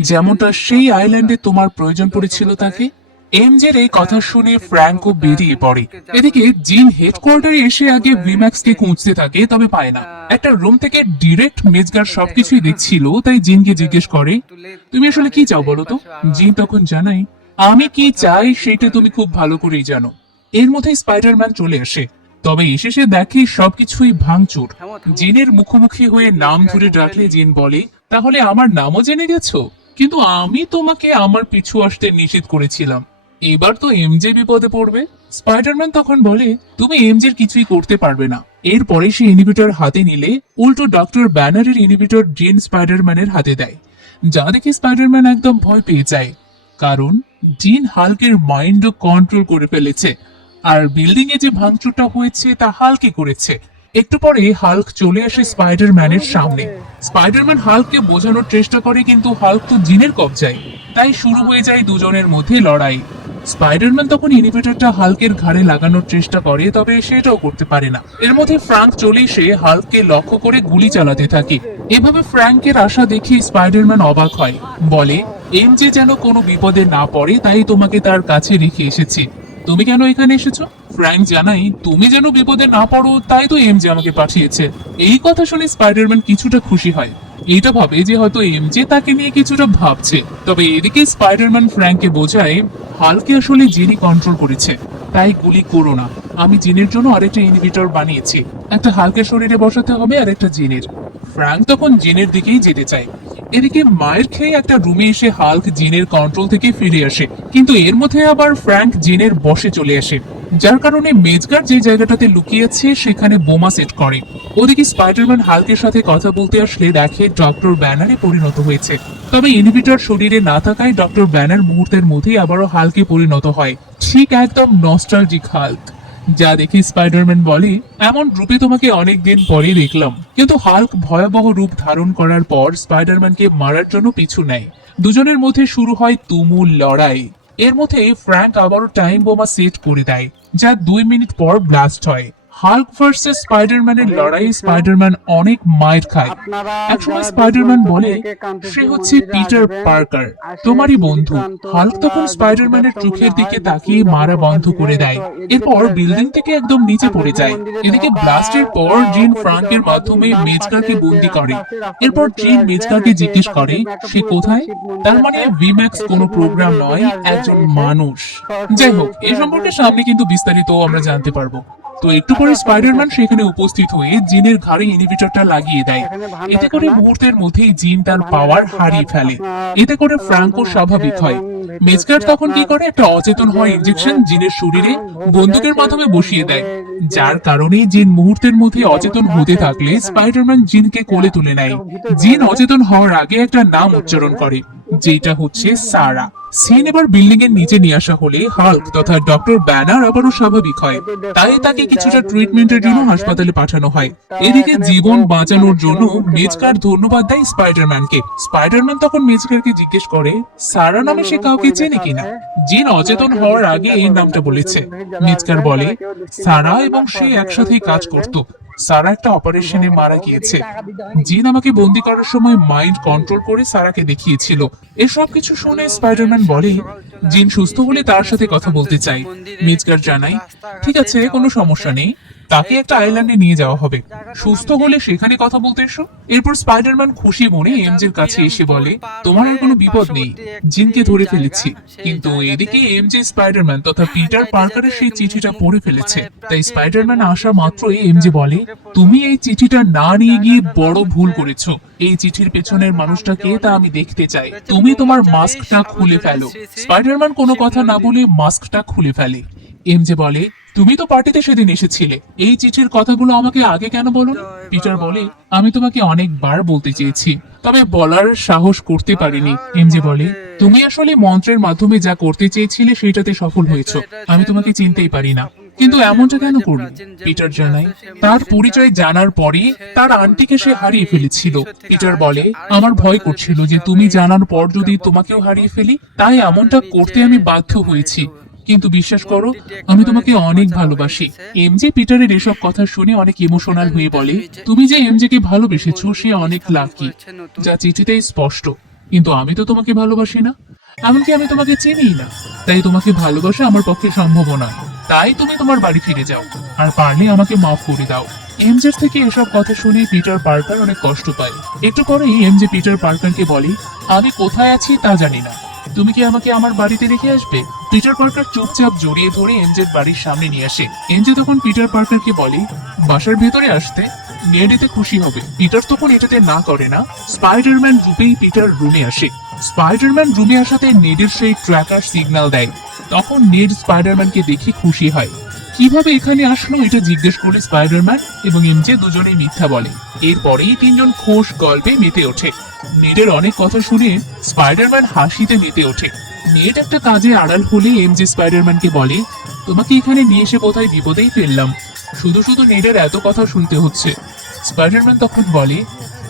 যেমনটা সেই আইল্যান্ডে তোমার প্রয়োজন পড়েছিল তাকে। এমজের এই কথা শুনে ফ্র্যাঙ্কও বেরিয়ে পড়ে। এদিকে জিন হেডকোয়ার্টারে এসে আগে ভিম্যাক্স কে খুঁজতে থাকে, তবে পায় না। একটা রুম থেকে ডিরেক্ট মেজগার সবকিছুই দেখছিল, তাই জিনকে জিজ্ঞেস করে তুমি আসলে কি চাও বলো তো। জিন তখন জানাই আমি কি চাই সেটা তুমি খুব ভালো করেই জানো। এর মধ্যে স্পাইডারম্যান চলে আসে, তবে এসে সে দেখে সবকিছুই ভাঙচুর। জিনের মুখোমুখি হয়ে নাম ধরে ডাকলে জিন বলে তাহলে আমার নামও জেনে গেছো, কিন্তু আমি তোমাকে আমার পিছু আসতে নিষেধ করেছিলাম, এবার তো এমজে বিপদে পড়বে। স্পাইডারম্যান তখন বলে তুমি এমজের কিছুই করতে পারবে না। এরপরে সে ইনহিবিটর হাতে নিলে উল্টো ডক্টর ব্যানারের ইনহিবিটর জিন স্পাইডারম্যানের হাতে দেয়, যা দেখে স্পাইডারম্যান একদম ভয় পেয়ে যায়, কারণ জিন হাল্কের মাইন্ডও কন্ট্রোল করে ফেলেছে, আর বিল্ডিং এ যে ভাঙচুরটা হয়েছে তা হাল্কই করেছে। একটু পরে হাল্ক চলে আসে স্পাইডারম্যানের সামনে। স্পাইডারম্যান হাল্ককে বোঝানোর চেষ্টা করে, কিন্তু হাল্ক তো জিনের কবজায়, তাই শুরু হয়ে যায় দুজনের মধ্যে লড়াই। স্পাইডারম্যান তখন ইনহিবিটরটা হাল্কের ঘাড়ে লাগানোর চেষ্টা করে, তবে সেটাও করতে পারে না। এর মধ্যে ফ্রাঙ্ক চলে এসে হাল্ককে লক্ষ্য করে গুলি চালাতে থাকে। এভাবে ফ্র্যাঙ্কের আশা দেখে স্পাইডারম্যান অবাক হয়, বলে এমজে যেন কোনো বিপদে না পড়ে তাই তোমাকে তার কাছে রেখে এসেছি। তুমি কেন এখানে এসেছো? ফ্র্যাঙ্ক জানাই, তুমি যেন বিপদে না পড়ো তাই তো এমজে আমাকে পাঠিয়েছে। এই কথা শুনে স্পাইডারম্যান কিছুটা খুশি হয়, এটা ভাবে যে হয়তো এমজে তাকে নিয়ে কিছুটা ভাবছে। তবে এদিকে স্পাইডারম্যান ফ্র্যাঙ্ককে বোঝায় হাল্ককে আসলে জিনই কন্ট্রোল করেছে, তাই গুলি করো না। আমি জিনের জন্য আরেকটা ইনহিবিটর বানিয়েছি, একটা হাল্কের শরীরে বসাতে হবে আর একটা জিনের। ফ্র্যাঙ্ক তখন জিনের দিকেই যেতে চায়। এদিকে মায়ের খেয়ে একটা রুমে এসে হাল্ক জিনের কন্ট্রোল থেকে ফিরে আসে, কিন্তু এর মধ্যে আবার ফ্র্যাঙ্ক জিনের বশে চলে আসে, যার কারণে মেজগার যে জায়গাটাতে লুকিয়েছে সেখানে বোমা সেট করে। ওদিকে স্পাইডারম্যান হাল্কের সাথে কথা বলতে আসলে দেখে ডক্টর ব্যানারে পরিণত হয়েছে। তবে ইনহিবিটর শরীরে না থাকায় ডক্টর ব্যানার মুহূর্তের মধ্যেই আবারও হাল্কে পরিণত হয়, ঠিক একদম নস্টালজিক হাল্ক। যা দেখে স্পাইডারম্যান বলে, এমন রূপে তোমাকে অনেকদিন পরে দেখলাম। কিন্তু হাল্ক ভয়াবহ রূপ ধারণ করার পর স্পাইডারম্যানকে মারার জন্য পিছু নেয়। দুজনের মধ্যে শুরু হয় তুমুল লড়াই। এর মধ্যে ফ্র্যাঙ্ক আবারও টাইম বোমা সেট করে দেয়, যা 2 মিনিট পর ব্লাস্ট হয়। হাল্ক ভার্সেস স্পাইডারম্যানের লড়াইয়ে স্পাইডারম্যান অনেক মাইর খায়। একসময় স্পাইডারম্যান বলে, সে হচ্ছে পিটার পার্কার, তোমারই বন্ধু। হাল্ক তখন স্পাইডারম্যানের চোখের দিকে তাকিয়ে মারা বন্ধ করে দেয়, এরপর বিল্ডিং থেকে একদম নিচে পড়ে যায়। এদিকে ব্লাস্টের পর জিন ফ্রাঙ্কের মাধ্যমে মেজকারকে বন্দি করে। এরপর জিন মেজকারকে জিজ্ঞেস করে সে কোথায়। তার মানে ভিম্যাক্স কোনো প্রোগ্রাম নয়, একজন মানুষ। যাই হোক, এই সম্পর্কে সামনে কিন্তু বিস্তারিত আমরা জানতে পারবো। তো একটু পরে স্পাইডারম্যান সেখানে উপস্থিত হয়ে জিনের ঘাড়ে ইনহিবিটরটা লাগিয়ে দেয়। এতে করে মুহূর্তের মধ্যেই জিন তার পাওয়ার হারিয়ে ফেলে। এতে করে ফ্রাঙ্কও স্বাভাবিক হয়। মেজকার তখন কি করে, একটা অচেতন হওয়া ইনজেকশন জিনের শরীরে বন্দুকের মাধ্যমে বসিয়ে দেয়, যার কারণে জিন মুহূর্তের মধ্যে অচেতন হতে থাকলে স্পাইডারম্যান জিনকে কোলে তুলে নেয়। জিন অচেতন হওয়ার আগে একটা নাম উচ্চারণ করে, যেটা হচ্ছে সারা। সিন এবার বিল্ডিং এর নিচে নিয়ে আসা হলে হাল্ক তথা ডক্টর ব্যানার আবারও স্বাভাবিক হয়, তাই তাকে কিছুটা ট্রিটমেন্টের জন্য হাসপাতালে পাঠানো হয়। এদিকে জীবন বাঁচানোর জন্য মেজকার ধন্যবাদ দেয় স্পাইডারম্যানকে। স্পাইডারম্যান তখন মেজকারকে জিজ্ঞেস করে সারা নামে সে কাউকে চেনে কিনা। জিন অচেতন হওয়ার আগে এই নামটা বলেছে। মেজকার বলে, সারা এবং সে একসাথেই কাজ করত। সারা একটা অপারেশনে মারা গিয়েছে। জিন আমাকে বন্দি করার সময় মাইন্ড কন্ট্রোল করে সারাকে দেখিয়েছিল। এসব কিছু শুনে স্পাইডারম্যান বলে, জিন সুস্থ হলে তার সাথে কথা বলতে চাই। মিজগার জানাই, ঠিক আছে, কোনো সমস্যা নেই, তাকে একটা আইল্যান্ডে নিয়ে যাওয়া হবে, সুস্থ হলে সেখানে কথা বলতে এসো। এরপর স্পাইডারম্যান খুশি মনে এমজের কাছে এসে বলে, তোমার আর কোনো বিপদ নেই, জিনকে ধরে ফেলেছি। কিন্তু এদিকে এমজে স্পাইডারম্যান তথা পিটার পার্কারের সেই চিঠিটা পড়ে ফেলেছে। তাই স্পাইডারম্যান আসা মাত্রই এমজে বলে, তুমি এই চিঠিটা না নিয়ে গিয়ে বড় ভুল করেছো। এই চিঠির পেছনের মানুষটা কে তা আমি দেখতে চাই। তুমি তোমার মাস্কটা খুলে ফেলো। স্পাইডারম্যান কোনো কথা না বলে মাস্কটা খুলে ফেলে। এমজে বলে, তুমি তো পার্টিতে সেদিন এসেছিলে, এই চিঠির কথাগুলো আমাকে আগে কেন বলো? পিটার বলে, আমি তোমাকে অনেকবার বলতে চেয়েছি, তবে বলার সাহস করতে পারিনি। এমজে বলে, তুমি আসলে মন্ত্রের মাধ্যমে যা করতে চেয়েছিলে সেটাতে সফল হয়েছো, আমি তোমাকে চিনতেই পারি না। কিন্তু এমনটা কেন করলো? পিটার জানায়, তার পরিচয় জানার পরে তার আন্টিকে সে হারিয়ে ফেলেছিল। পিটার বলে, আমার ভয় করছিল যে তুমি জানার পর যদি তোমাকেও হারিয়ে ফেলি, তাই এমনটা করতে আমি বাধ্য হয়েছি। কিন্তু বিশ্বাস করো, আমি তোমাকে অনেক ভালোবাসি। এমজে পিটারের এসব কথা শুনে অনেক ইমোশনাল হয়ে বলে, তুমি যে এমজে কে ভালোবেসেছো সে অনেক লাকি, যা চিঠিতেই স্পষ্ট। কিন্তু আমি তো তোমাকে ভালোবাসি না, এমনকি আমি তোমাকে চিনিই না। তাই তোমাকে ভালোবাসা আমার পক্ষে সম্ভব নয়। তাই তুমি তোমার বাড়ি ফিরে যাও, আর পারলে আমাকে মাফ করে দাও। এমজের থেকে এসব কথা শুনে পিটার পার্কার অনেক কষ্ট পায়। একটু পরেই এমজে পিটার পার্কারকে বলে, আমি কোথায় আছি তা জানি না, তুমি কি আমাকে আমার বাড়িতে রেখে আসবে? পিটার পার্কার চুপচাপ জড়িয়ে ধরে এমজের বাড়ির সামনে নিয়ে আসে। এমজে তখন পিটার পার্কারকে বলে, বাসার ভেতরে আসতে, নেড এতে খুশি হবে। পিটার তখন এটাতে না করে না, স্পাইডারম্যান রূপেই পিটার রুমে আসে। স্পাইডারম্যান রুমে আসাতে নেডের সেই ট্র্যাকার সিগন্যাল দেয়। তখন নেড স্পাইডারম্যানকে দেখে খুশি হয়। কিভাবে এখানে আসলো এটা জিজ্ঞেস করে স্পাইডারম্যান এবং এমজে দুজনেই মিথ্যা বলে। এরপরেই তিনজন খোশ গল্পে মেতে ওঠে। নেডের অনেক কথা শুনে স্পাইডারম্যান হাসিতে মেতে ওঠে। নেড একটা কাজে আড়াল হলে এমজে স্পাইডারম্যানকে বলে, তোমাকে এখানে নিয়ে এসে বোধহয় বিপদেই ফেললাম, শুধু শুধু নেডের এত কথা শুনতে হচ্ছে। স্পাইডারম্যান তখন বলে,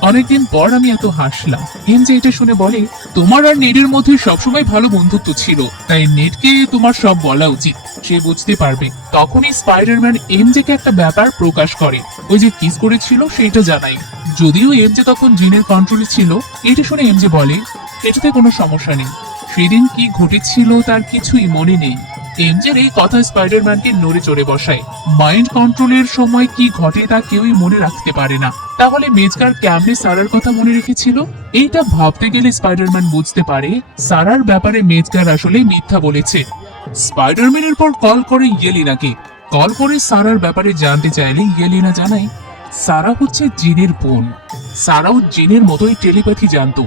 অনেকদিন পর আমি এত হাসলাম। এমজে এটা শুনে বলে, তোমার আর নেডের মধ্যে সবসময় ভালো বন্ধুত্ব ছিল, তাই নেডকে তোমার সব বলা উচিত, সে বুঝতে পারবে। তখনই স্পাইডারম্যান এমজেকে একটা ব্যাপার প্রকাশ করে, ওই যে কিস করেছিল সেটা জানাই। যদিও এমজে তখন জিনের কন্ট্রোলে ছিল। এটা শুনে এমজে বলে, এটাতে কোনো সমস্যা নেই, সেদিন কি ঘটেছিল তার কিছুই মনে নেই। এমজের এই কথা স্পাইডারম্যানকে নড়ে চড়ে বসায়। মাইন্ড কন্ট্রোলের সময় কি ঘটে তা কেউই মনে রাখতে পারে না। তাহলে মেজগার কেমনে সারার কথা মনে রেখেছিল? এইটা ভাবতে গেলে স্পাইডারম্যান বুঝতে পারে সারার ব্যাপারে মেজগার আসলে মিথ্যা বলেছে। স্পাইডারম্যানের পর কল করে ইয়েলিনাকে। কল করে সারার ব্যাপারে জানতে চাইলে ইয়েলিনা জানায় সারা হচ্ছে জিনের বোন। সারাও জিনের মতোই টেলিপ্যাথি জানতো।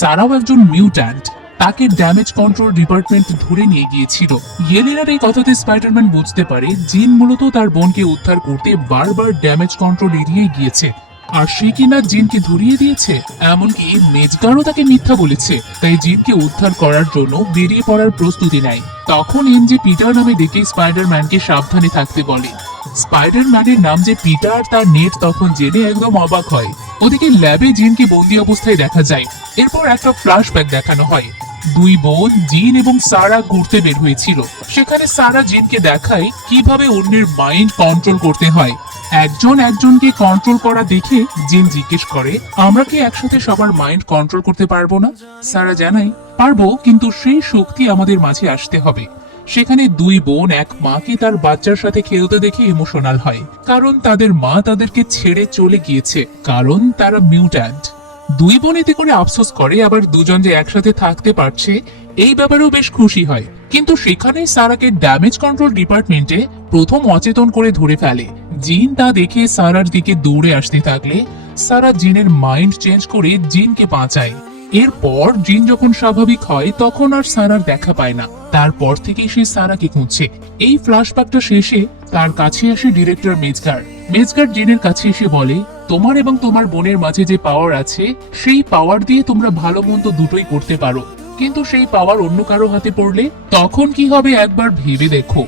সারাও একজন মিউট্যান্ট। তাকে ড্যামেজ কন্ট্রোল ডিপার্টমেন্ট ধরে নিয়ে গিয়েছিল। ইয়েলিনার এই কথাতে স্পাইডারম্যান বুঝতে পারে জিন মূলত তার বোনকে উদ্ধার করতে বারবার ড্যামেজ কন্ট্রোল এড়িয়ে গিয়েছে, আর সে কিনা জিনকে ধরিয়ে দিয়েছে। এমনকি মেজগারও তাকে মিথ্যা বলেছে, তাই জিনকে উদ্ধার করার জন্য বেরিয়ে পড়ার প্রস্তুতি নেয়। তখন এমজে পিটার নামে ডেকে স্পাইডারম্যানকে সাবধানে থাকতে বলে। স্পাইডারম্যানের নাম যে পিটার তার নেট তখন জেনে একদম অবাক হয়। ওদিকে ল্যাবে জিনকে বন্দি অবস্থায় দেখা যায়। এরপর একটা ফ্ল্যাশব্যাক দেখানো হয়। দুই বোন জিন এবং সারা ঘুরতে বের হয়েছিল। সেখানে সারা জিনকে দেখায় কিভাবে অন্যের মাইন্ড কন্ট্রোল করতে হয়। একজন একজনকে কন্ট্রোল করা দেখে জিন জিজ্ঞেস করে, আমরা কি একসাথে সবার মাইন্ড কন্ট্রোল করতে পারবো না? সারা জানায়, পারবো, কিন্তু সেই শক্তি আমাদের মাঝে আসতে হবে। সেখানে দুই বোন এক মাকে তার বাচ্চার সাথে খেলতে দেখে ইমোশনাল হয়, কারণ তাদের মা তাদেরকে ছেড়ে চলে গিয়েছে, কারণ তারা মিউট্যান্ট। দুই বোন এতে করে আফসোস করে, আবার দুজন যে একসাথে থাকতে পারছে এই ব্যাপারেও বেশ খুশি হয়। কিন্তু সেখানে সারাকে ড্যামেজ কন্ট্রোল ডিপার্টমেন্টে প্রথম অচেতন করে ধরে ফেলে। জিন তা দেখে সারার দিকে দৌড়ে আসতে থাকলে সারা জিনের মাইন্ড চেঞ্জ করে জিনকে বাঁচায়। এরপর জিন যখন স্বাভাবিক হয় তখন আর সারার দেখা পায় না। তারপর থেকে সে সারাকে খুঁজছে। এই ফ্ল্যাশব্যাকটা শেষে তার কাছে আসে ডিরেক্টর মেজগার। মেজগার জিনের কাছে এসে বলে, তোমার এবং তোমার বোনের মাঝে যে পাওয়ার আছে সেই পাওয়ার দিয়ে তোমরা ভালো মন্দ দুটোই করতে পারো, কিন্তু সেই পাওয়ার অন্য কারো হাতে পড়লে তখন কি হবে একবার ভেবে দেখো।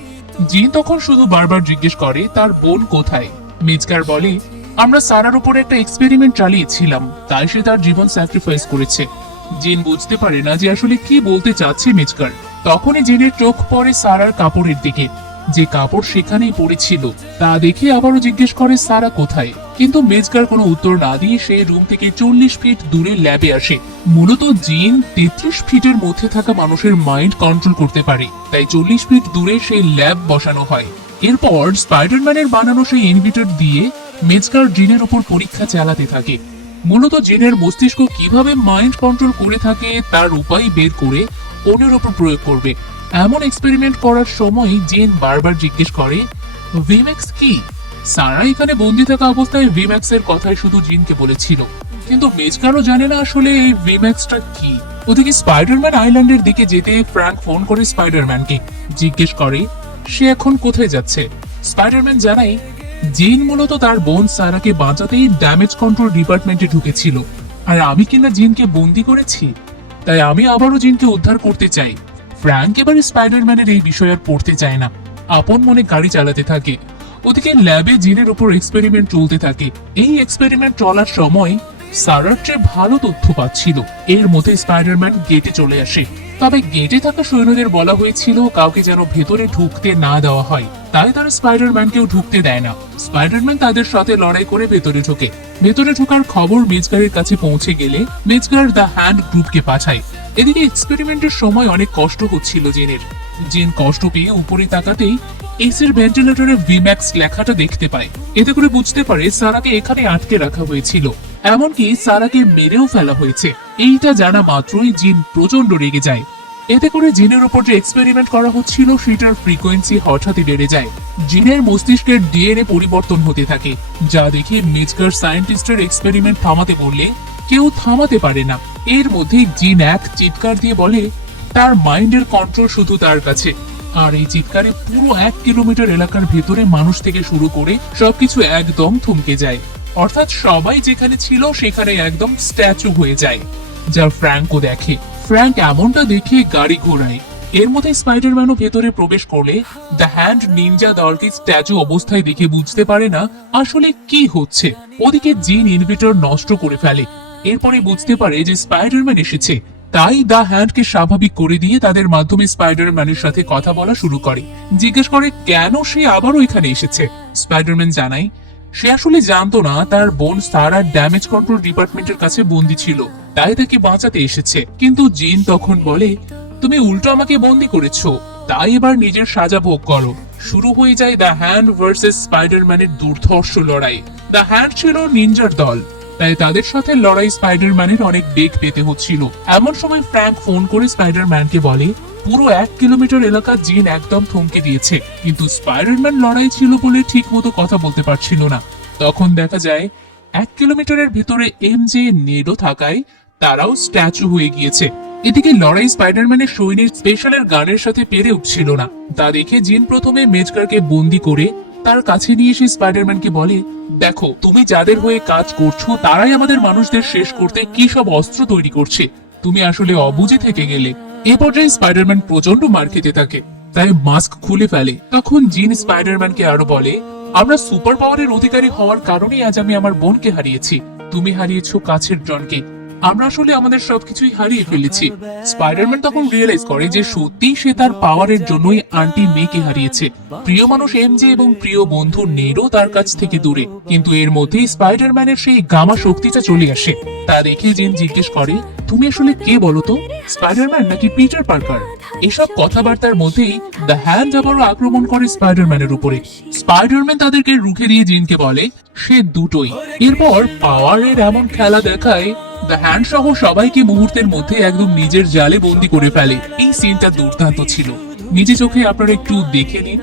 জিন তখন শুধু বারবার জিজ্ঞেস করে তার বোন কোথায়। মেজগার বলে, আমরা সারার উপরে একটা এক্সপেরিমেন্ট চালিয়েছিলাম, তাই সে তার জীবন স্যাক্রিফাইস করেছে। জিন বুঝতে পারে না যে আসলে কি বলতে চাচ্ছে মেজগার। তখনই জিনের চোখ পড়ে সারার কাপড়ের দিকে, যে কাপড় সেখানেই পড়েছিল। তা দেখে আবারও জিজ্ঞেস করে সারা কোথায়, কিন্তু মেজগার কোনো উত্তর না দিয়ে সে রুম থেকে 40 ফিট দূরে ল্যাবে আসে। মূলত জিন 33 ফিটের মধ্যে থাকা মানুষের মাইন্ড কন্ট্রোল করতে পারে, তাই 40 ফিট দূরে সেই ল্যাব বসানো হয়। এরপর স্পাইডারম্যানের বানানো সেই ইনভিটার দিয়ে মেজগার জিনের উপর পরীক্ষা চালাতে থাকে। মূলত জিনের মস্তিষ্ক কিভাবে মাইন্ড কন্ট্রোল করে থাকে তার উপায় বের করে অন্যের উপর প্রয়োগ করবে। এমন এক্সপেরিমেন্ট করার সময় জিন বারবার জিজ্ঞেস করে, ভিম্যাক্স কি? সারা এখানে বন্দি থাকা অবস্থায় ভিম্যাক্স এর কথাই শুধু জিনকে বলেছিল, কিন্তু মেজগারও জানে না আসলে এই ভিম্যাক্সটা কি। ওদিকে স্পাইডারম্যান আইল্যান্ডের দিকে যেতে ফ্র্যাঙ্ক ফোন করে স্পাইডারম্যানকে, জিজ্ঞেস করে সে এখন কোথায় যাচ্ছে। স্পাইডারম্যান জানায় জিন মূলত তার বোন সারাকে বাঁচাতেই ড্যামেজ কন্ট্রোল ডিপার্টমেন্টে ঢুকেছিল, আর আমি কিনা জিনকে বন্দি করেছি, তাই আমি আবারও জিনকে উদ্ধার করতে চাই। ফ্র্যাঙ্ক এবার স্পাইডারম্যানের এই বিষয় আর পড়তে চায় না, আপন মনে গাড়ি চালাতে থাকে। ওদিকে ল্যাবে জিনের উপর এক্সপেরিমেন্ট চলতে থাকে। এই এক্সপেরিমেন্ট চলার সময় সারার চেয়ে ভালো তথ্য পাচ্ছিল। এর মধ্যে স্পাইডারম্যান গেটে চলে আসে, তবে গেটে থাকা সৈন্যদের বলা হয়েছিল কাউকে যেন ভেতরে ঢুকতে না দেওয়া হয়, তাই তারা স্পাইডারম্যানকেও ঢুকতে দেয় না। স্পাইডারম্যান তাদের সাথে লড়াই করে ভেতরে ঢোকে। ভেতরে ঢোকার খবর মেজগারের কাছে পৌঁছে গেলে মেজগার দ্য হ্যান্ড গ্রুপকে পাঠায়। এদিকে এক্সপেরিমেন্টের সময় অনেক কষ্ট হচ্ছিল জিনের। জিন কষ্ট পেয়ে উপরে তাকাতেই এসির ভেন্টিলেটরে ভিম্যাক্স লেখাটা দেখতে পায়। এতে করে বুঝতে পারে সারাকে এখানে আটকে রাখা হয়েছিল, এমনকি সারাকে মেরেও ফেলা হয়েছে। এইটা জানা মাত্রই জিন প্রচন্ড রেগে যায়। এতে করে জিনের উপর যে এক্সপেরিমেন্ট করা হচ্ছিল সেটার ফ্রিকোয়েন্সি হঠাৎই বেড়ে যায়। জিনের মস্তিষ্কের ডিএনএ পরিবর্তন হতে থাকে, যা দেখে মেজগার সায়েন্টিস্টের এক্সপেরিমেন্ট থামাতে বললে কেউ থামাতে পারে না। এর মধ্যে জিন এক চিৎকার দিয়ে বলে তার মাইন্ডের কন্ট্রোল শুধু তার কাছে, আর এই চিৎকারে পুরো 1 কিলোমিটার এলাকার ভেতরে মানুষ থেকে শুরু করে সবকিছু একদম থমকে যায়। অর্থাৎ সবাই যেখানে ছিল সেখানে একদম স্ট্যাচু হয়ে যায়, যা ফ্র্যাঙ্কও দেখে। ফ্র্যাঙ্ক এমনটা দেখে গাড়ি ঘোরায়। এর মধ্যে স্পাইডারম্যানও ভেতরে প্রবেশ করলে দ্য হ্যান্ড নিনজা দলকে স্ট্যাচু অবস্থায় দেখে বুঝতে পারে না আসলে কি হচ্ছে। ওদিকে জিন ইনভিটর নষ্ট করে ফেলে। এরপরে বুঝতে পারে যে স্পাইডারম্যান এসেছে, তাই দা হ্যান্ডকে স্বাভাবিক করে দিয়ে তাদের মাধ্যমে স্পাইডারম্যানের সাথে কথা বলা শুরু করে। জিজ্ঞেস করে কেন সে আবারও এখানে এসেছে। স্পাইডারম্যান জানায় সে আসলে জানতো না তার বোন সারার ড্যামেজ কন্ট্রোল ডিপার্টমেন্টের কাছে বন্দী ছিল, তাই তাকে বাঁচাতে এসেছে। কিন্তু জিন তখন বলে তুমি উল্টো আমাকে বন্দী করেছো, তাই এবার নিজের সাজা ভোগ করো। শুরু হয়ে যায় দ্য হ্যান্ড ভার্সেস স্পাইডারম্যানের দুর্ধর্ষ লড়াই। দ্য হ্যান্ড ছিল নিনজার দল, তাই তাদের সাথে লড়াই স্পাইডারম্যানের অনেক বেগ পেতে হচ্ছিল। এমন সময় ফ্র্যাঙ্ক ফোন করে স্পাইডারম্যানকে বলে পুরো 1 কিলোমিটার এলাকা জিন একদম থমকে দিয়েছে, কিন্তু স্পাইডারম্যান লড়াই ছিল বলে ঠিক মতো কথা বলতে পারছিল না। তখন দেখা যায় 1 কিলোমিটারের ভিতরে এমজে নেডো থাকায় তারাও স্ট্যাচু হয়ে গিয়েছে। এদিকে লড়াই স্পাইডারম্যানের সৈনিক স্পেশালের গানের সাথে পেরে উঠছিল না। তা দেখে জিন প্রথমে মেজকারকে বন্দি করে তার কাছে নিয়ে এসে স্পাইডারম্যানকে বলে দেখো তুমি যাদের হয়ে কাজ করছো তারাই আমাদের মানুষদের শেষ করতে কি সব অস্ত্র তৈরি করছে, তুমি আসলে অবুঝে থেকে গেলে। এ পর্যায়ে স্পাইডারম্যান প্রচন্ড মার খেতে থাকে, তাই মাস্ক খুলে ফেলে। তখন জিন স্পাইডারম্যানকে আরো বলে আমরা সুপার পাওয়ারের অধিকারী হওয়ার কারণেই আজ আমি আমার বোনকে হারিয়েছি, তুমি হারিয়েছো কাছের জনকে, আমরা আসলে আমাদের সবকিছুই হারিয়ে ফেলেছি। স্পাইডারম্যান তখন রিয়েলাইজ করে যে সত্যি সে তার পাওয়ারের জন্যই আন্টি মেকে হারিয়েছে। প্রিয় মানুষ এমজে এবং প্রিয় বন্ধু নেডো তার কাছ থেকে দূরে, কিন্তু এর মধ্যেই স্পাইডারম্যানের সেই গামা শক্তিটা চলে আসে। তা দেখে জিন জিজ্ঞেস করে তুমি আসলে কে বলো তো, স্পাইডারম্যান নাকি পিটার পার্কার? এসব কথাবার্তার মধ্যেই দ্য হ্যান্ড আবারও আক্রমণ করে স্পাইডারম্যানের উপরে। স্পাইডারম্যান তাদেরকে রুখে দিয়ে জিনকে বলে সে দুটোই। এরপর পাওয়ারের এমন খেলা দেখায় দ্য হ্যান্ড সহ সবাইকে মুহূর্তের মধ্যে একদম নিজের জালে বন্দি করে ফেলে। এই সিনটা দুর্দান্ত ছিল, নিজে চোখে আপনারা একটু দেখে নিন।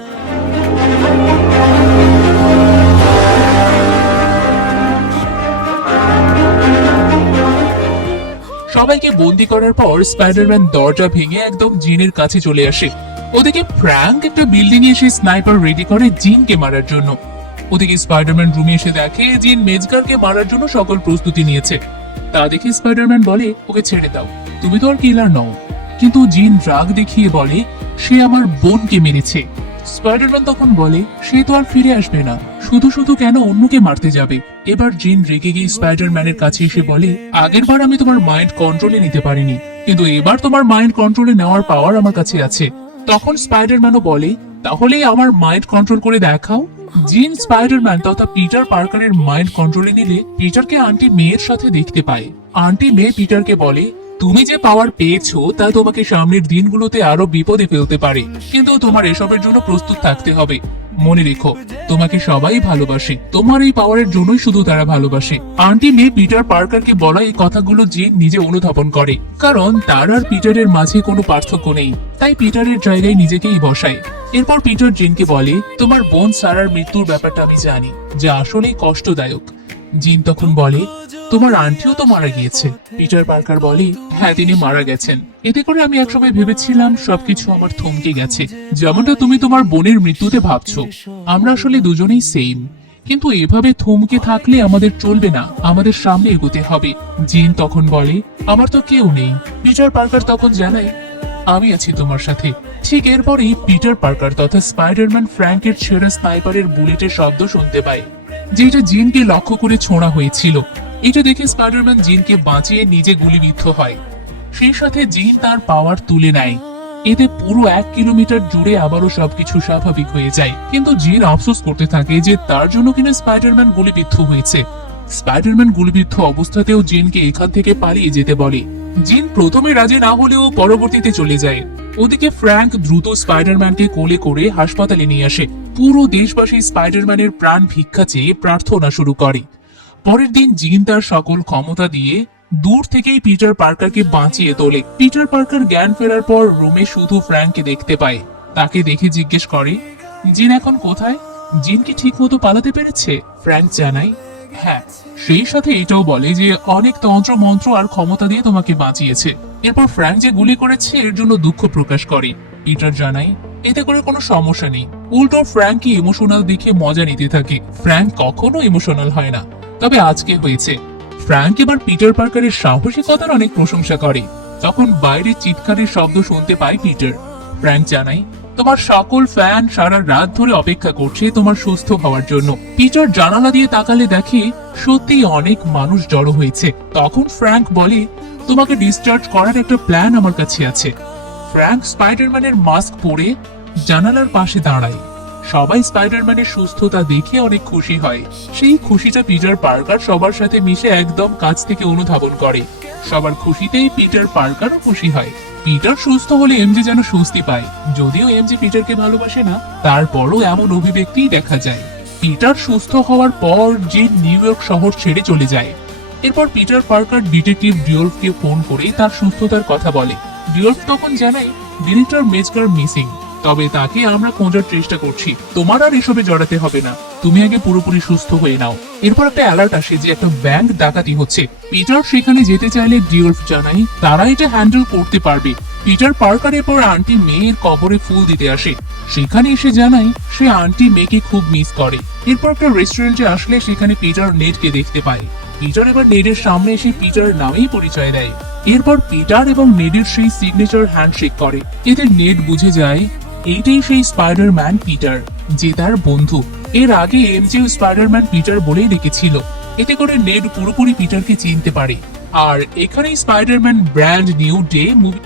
সবাইকে বন্দি করার পর স্পাইডারম্যান দরজা ভেঙে একদম জিনের কাছে চলে আসে। ওদিকে ফ্র্যাঙ্ক একটা বিল্ডিং এ এসে স্নাইপার রেডি করে জিনকে মারার জন্য। ওদিকে স্পাইডারম্যান রুমে এসে দেখে জিন মেজগারকে মারার জন্য সকল প্রস্তুতি নিয়েছে। তা দেখে স্পাইডারম্যান বলে ওকে ছেড়ে দাও, তুমি তো আর কিলার নও। কিন্তু জিন রাগ দেখিয়ে বলে সে আমার বোনকে মেরেছে। স্পাইডারম্যান তখন বলে সে তো আর ফিরে আসবে না, শুধু শুধু কেন অন্যকে মারতে যাবে। এবার জিন রেগে গিয়ে স্পাইডারম্যানের কাছে এসে বলে আগের বার আমি তোমার মাইন্ড কন্ট্রোলে নিতে পারিনি, কিন্তু এবার তোমার মাইন্ড কন্ট্রোলে নেওয়ার পাওয়ার আমার কাছে আছে। তখন স্পাইডারম্যানও বলে তাহলে আমার মাইন্ড কন্ট্রোল করে দেখাও। জিন স্পাইডারম্যান তথা পিটার পার্কারের মাইন্ড কন্ট্রোলে নিলে পিটারকে আন্টি মেয়ের সাথে দেখতে পায়। আন্টি মেয়ে পিটারকে বলে তুমি যে পাওয়ার পেয়েছো তা তোমাকে সামনের দিনগুলোতে আরো বিপদে ফেলতে পারে, কিন্তু তোমার এসবের জন্য প্রস্তুত থাকতে হবে। মনে রেখো তোমাকে সবাই ভালোবাসে, তোমার এই পাওয়ারের জন্যই শুধু তারা ভালোবাসে। আন্টি মেয়ে পিটার পার্কারকে বলা এই কথাগুলো জিন নিজে অনুধাবন করে, কারণ তার আর পিটারের মাঝে কোনো পার্থক্য নেই, তাই পিটারের জায়গায় নিজেকেই বসায়। এরপর পিটার জিনকে বলে তোমার বোন সারার মৃত্যুর ব্যাপারটা আমি জানি, যা আসলেই কষ্টদায়ক। জিন তখন বলে তোমার আন্টিও তো মারা গিয়েছে। পিটার পার্কার বলে হ্যাঁ তিনি মারা গেছেন। এতে করে আমি একসময় ভেবেছিলাম সবকিছু আমার থমকে গেছে, যেমনটা তুমি তোমার বোনের মৃত্যুতে ভাবছো। আমরা আসলে দুজনেই সেম, কিন্তু এভাবে থমকে থাকলে আমাদের চলবে না, আমাদের সামনে এগোতে হবে। জিন তখন বলে আমার তো কেউ নেই। পিটার পার্কার তখন জানায় আমি আছি তোমার সাথে। ঠিক এরপরই পিটার পার্কার তথা স্পাইডারম্যান ফ্র্যাঙ্কের ছেঁড়া স্নাইপারের বুলেটের শব্দ শুনতে পায়, যেটা জিনকে লক্ষ্য করে ছোঁড়া হয়েছিল। এটা দেখে স্পাইডারম্যান জিনকে বাঁচিয়ে নিজে গুলিবিদ্ধ হয়। সেই সাথে জিন তার পাওয়ার তুলে নেয়। এতে পুরো 1 কিলোমিটার জুড়ে আবারও সবকিছু স্বাভাবিক হয়ে যায়। কিন্তু জিন আফসোস করতে থাকে যে তার জন্য কিনা স্পাইডারম্যান গুলিবিদ্ধ হয়েছে। স্পাইডারম্যান গুলিবিদ্ধ অবস্থাতেও জিনকে এখান থেকে পালিয়ে যেতে বলে। জিন প্রথমে রাজি না হলেও পরবর্তীতে চলে যায়। ওদিকে ফ্র্যাঙ্ক দ্রুত স্পাইডারম্যানকে কোলে করে হাসপাতালে নিয়ে আসে। পুরো দেশবাসী স্পাইডারম্যানের প্রাণ ভিক্ষা চেয়ে প্রার্থনা শুরু করে। পরের দিন জিন তার সকল ক্ষমতা দিয়ে দূর থেকেই পিটার পার্কারকে বাঁচিয়ে তোলে। পিটার পার্কার জ্ঞান ফেরার পর রুমে শুধু ফ্র্যাঙ্ককে দেখতে পায়। তাকে দেখে জিজ্ঞেস করে জিন এখন কোথায়, জিন কি ঠিক মতো পালাতে পেরেছে? ফ্র্যাঙ্ক জানায় হ্যাঁ, সেই সাথে এটাও বলে যে অনেক তন্ত্র মন্ত্র আর ক্ষমতা দিয়ে তোমাকে বাঁচিয়েছে। এরপর ফ্র্যাঙ্ক যে গুলি করেছে এর জন্য দুঃখ প্রকাশ করে। পিটার জানায় এতে করে কোনো সমস্যা নেই, উল্টো ফ্র্যাঙ্ককে ইমোশনাল দেখে মজা নিতে থাকে। ফ্র্যাঙ্ক কখনো ইমোশনাল হয় না, তবে আজকে হয়েছে। ফ্র্যাঙ্ক এবার পিটার পার্কারের সাহসিকতার অনেক প্রশংসা করে। তখন বাইরে চিৎকারের শব্দ শুনতে পায় পিটার। ফ্র্যাঙ্ক জানায়, তোমার সকল ফ্যান সারা রাত ধরে অপেক্ষা করছে তোমার সুস্থ হওয়ার জন্য। পিটার জানালা দিয়ে তাকালে দেখে সত্যি অনেক মানুষ জড়ো হয়েছে। তখন ফ্র্যাঙ্ক বলে, তোমাকে ডিসচার্জ করার একটা প্ল্যান আমার কাছে আছে। ফ্র্যাঙ্ক স্পাইডারম্যানের মাস্ক পরে জানালার পাশে দাঁড়ায়। সবাই স্পাইডারম্যানের সুস্থতা দেখে অনেক খুশি হয়। সেই খুশিটা পিটার পার্কার সবার সাথে মিশে একদম কাছ থেকে অনুধাবন করে। সবার খুশিতেই পিটার পার্কারও খুশি হয়। পিটার সুস্থ হলে এমজে যেন স্বস্তি পায়। যদিও এমজে পিটারকে ভালোবাসে না, তারপরও এমন অভিব্যক্তিই দেখা যায়। পিটার সুস্থ হওয়ার পর যে নিউ ইয়র্ক শহর ছেড়ে চলে যায়। এরপর পিটার পার্কার ডিটেকটিভ ডিওলফকে ফোন করে তার সুস্থতার কথা বলে। ডিওলফ তখন জানায় ডিরেক্টর মেজগার মিসিং, তবে তাকে আমরা খোঁজার চেষ্টা করছি। তোমার আর এসবে জড়াতে হবে না, তুমি আগে পুরোপুরি সুস্থ হয়ে নাও। এরপর একটা অ্যালার্ট আসে যে একটা ব্যাংক ডাকাতি হচ্ছে। পিটার সেখানে যেতে চাইলে ডিওলফ জানায় তারা এটা হ্যান্ডেল করতে পারবে। পিটার পার্কার এরপর আন্টি মেয়ের কবরে ফুল দিতে আসে। সেখানে এসে জানায় সে আন্টি মেয়েকে খুব মিস করে। এরপর একটা রেস্টুরেন্টে আসলে সেখানে পিটার নেডকে দেখতে পায়। পিটার এবার নেডের সামনে এসে পিটার নামেই পরিচয় দেয়। এরপর পিটার এবং নেডের সেই সিগনেচার হ্যান্ডশেক করে। এতে নেড বুঝে যায় এইটাই সেই স্পাইডারম্যান পিটার, যে তার বন্ধু। এর আগে এমজে স্পাইডারম্যান পিটার বলেই ডেকেছিল। এতে করে নেড পুরোপুরি পিটারকে চিনতে পারে। আর এখানেই Spiderman brand new day movie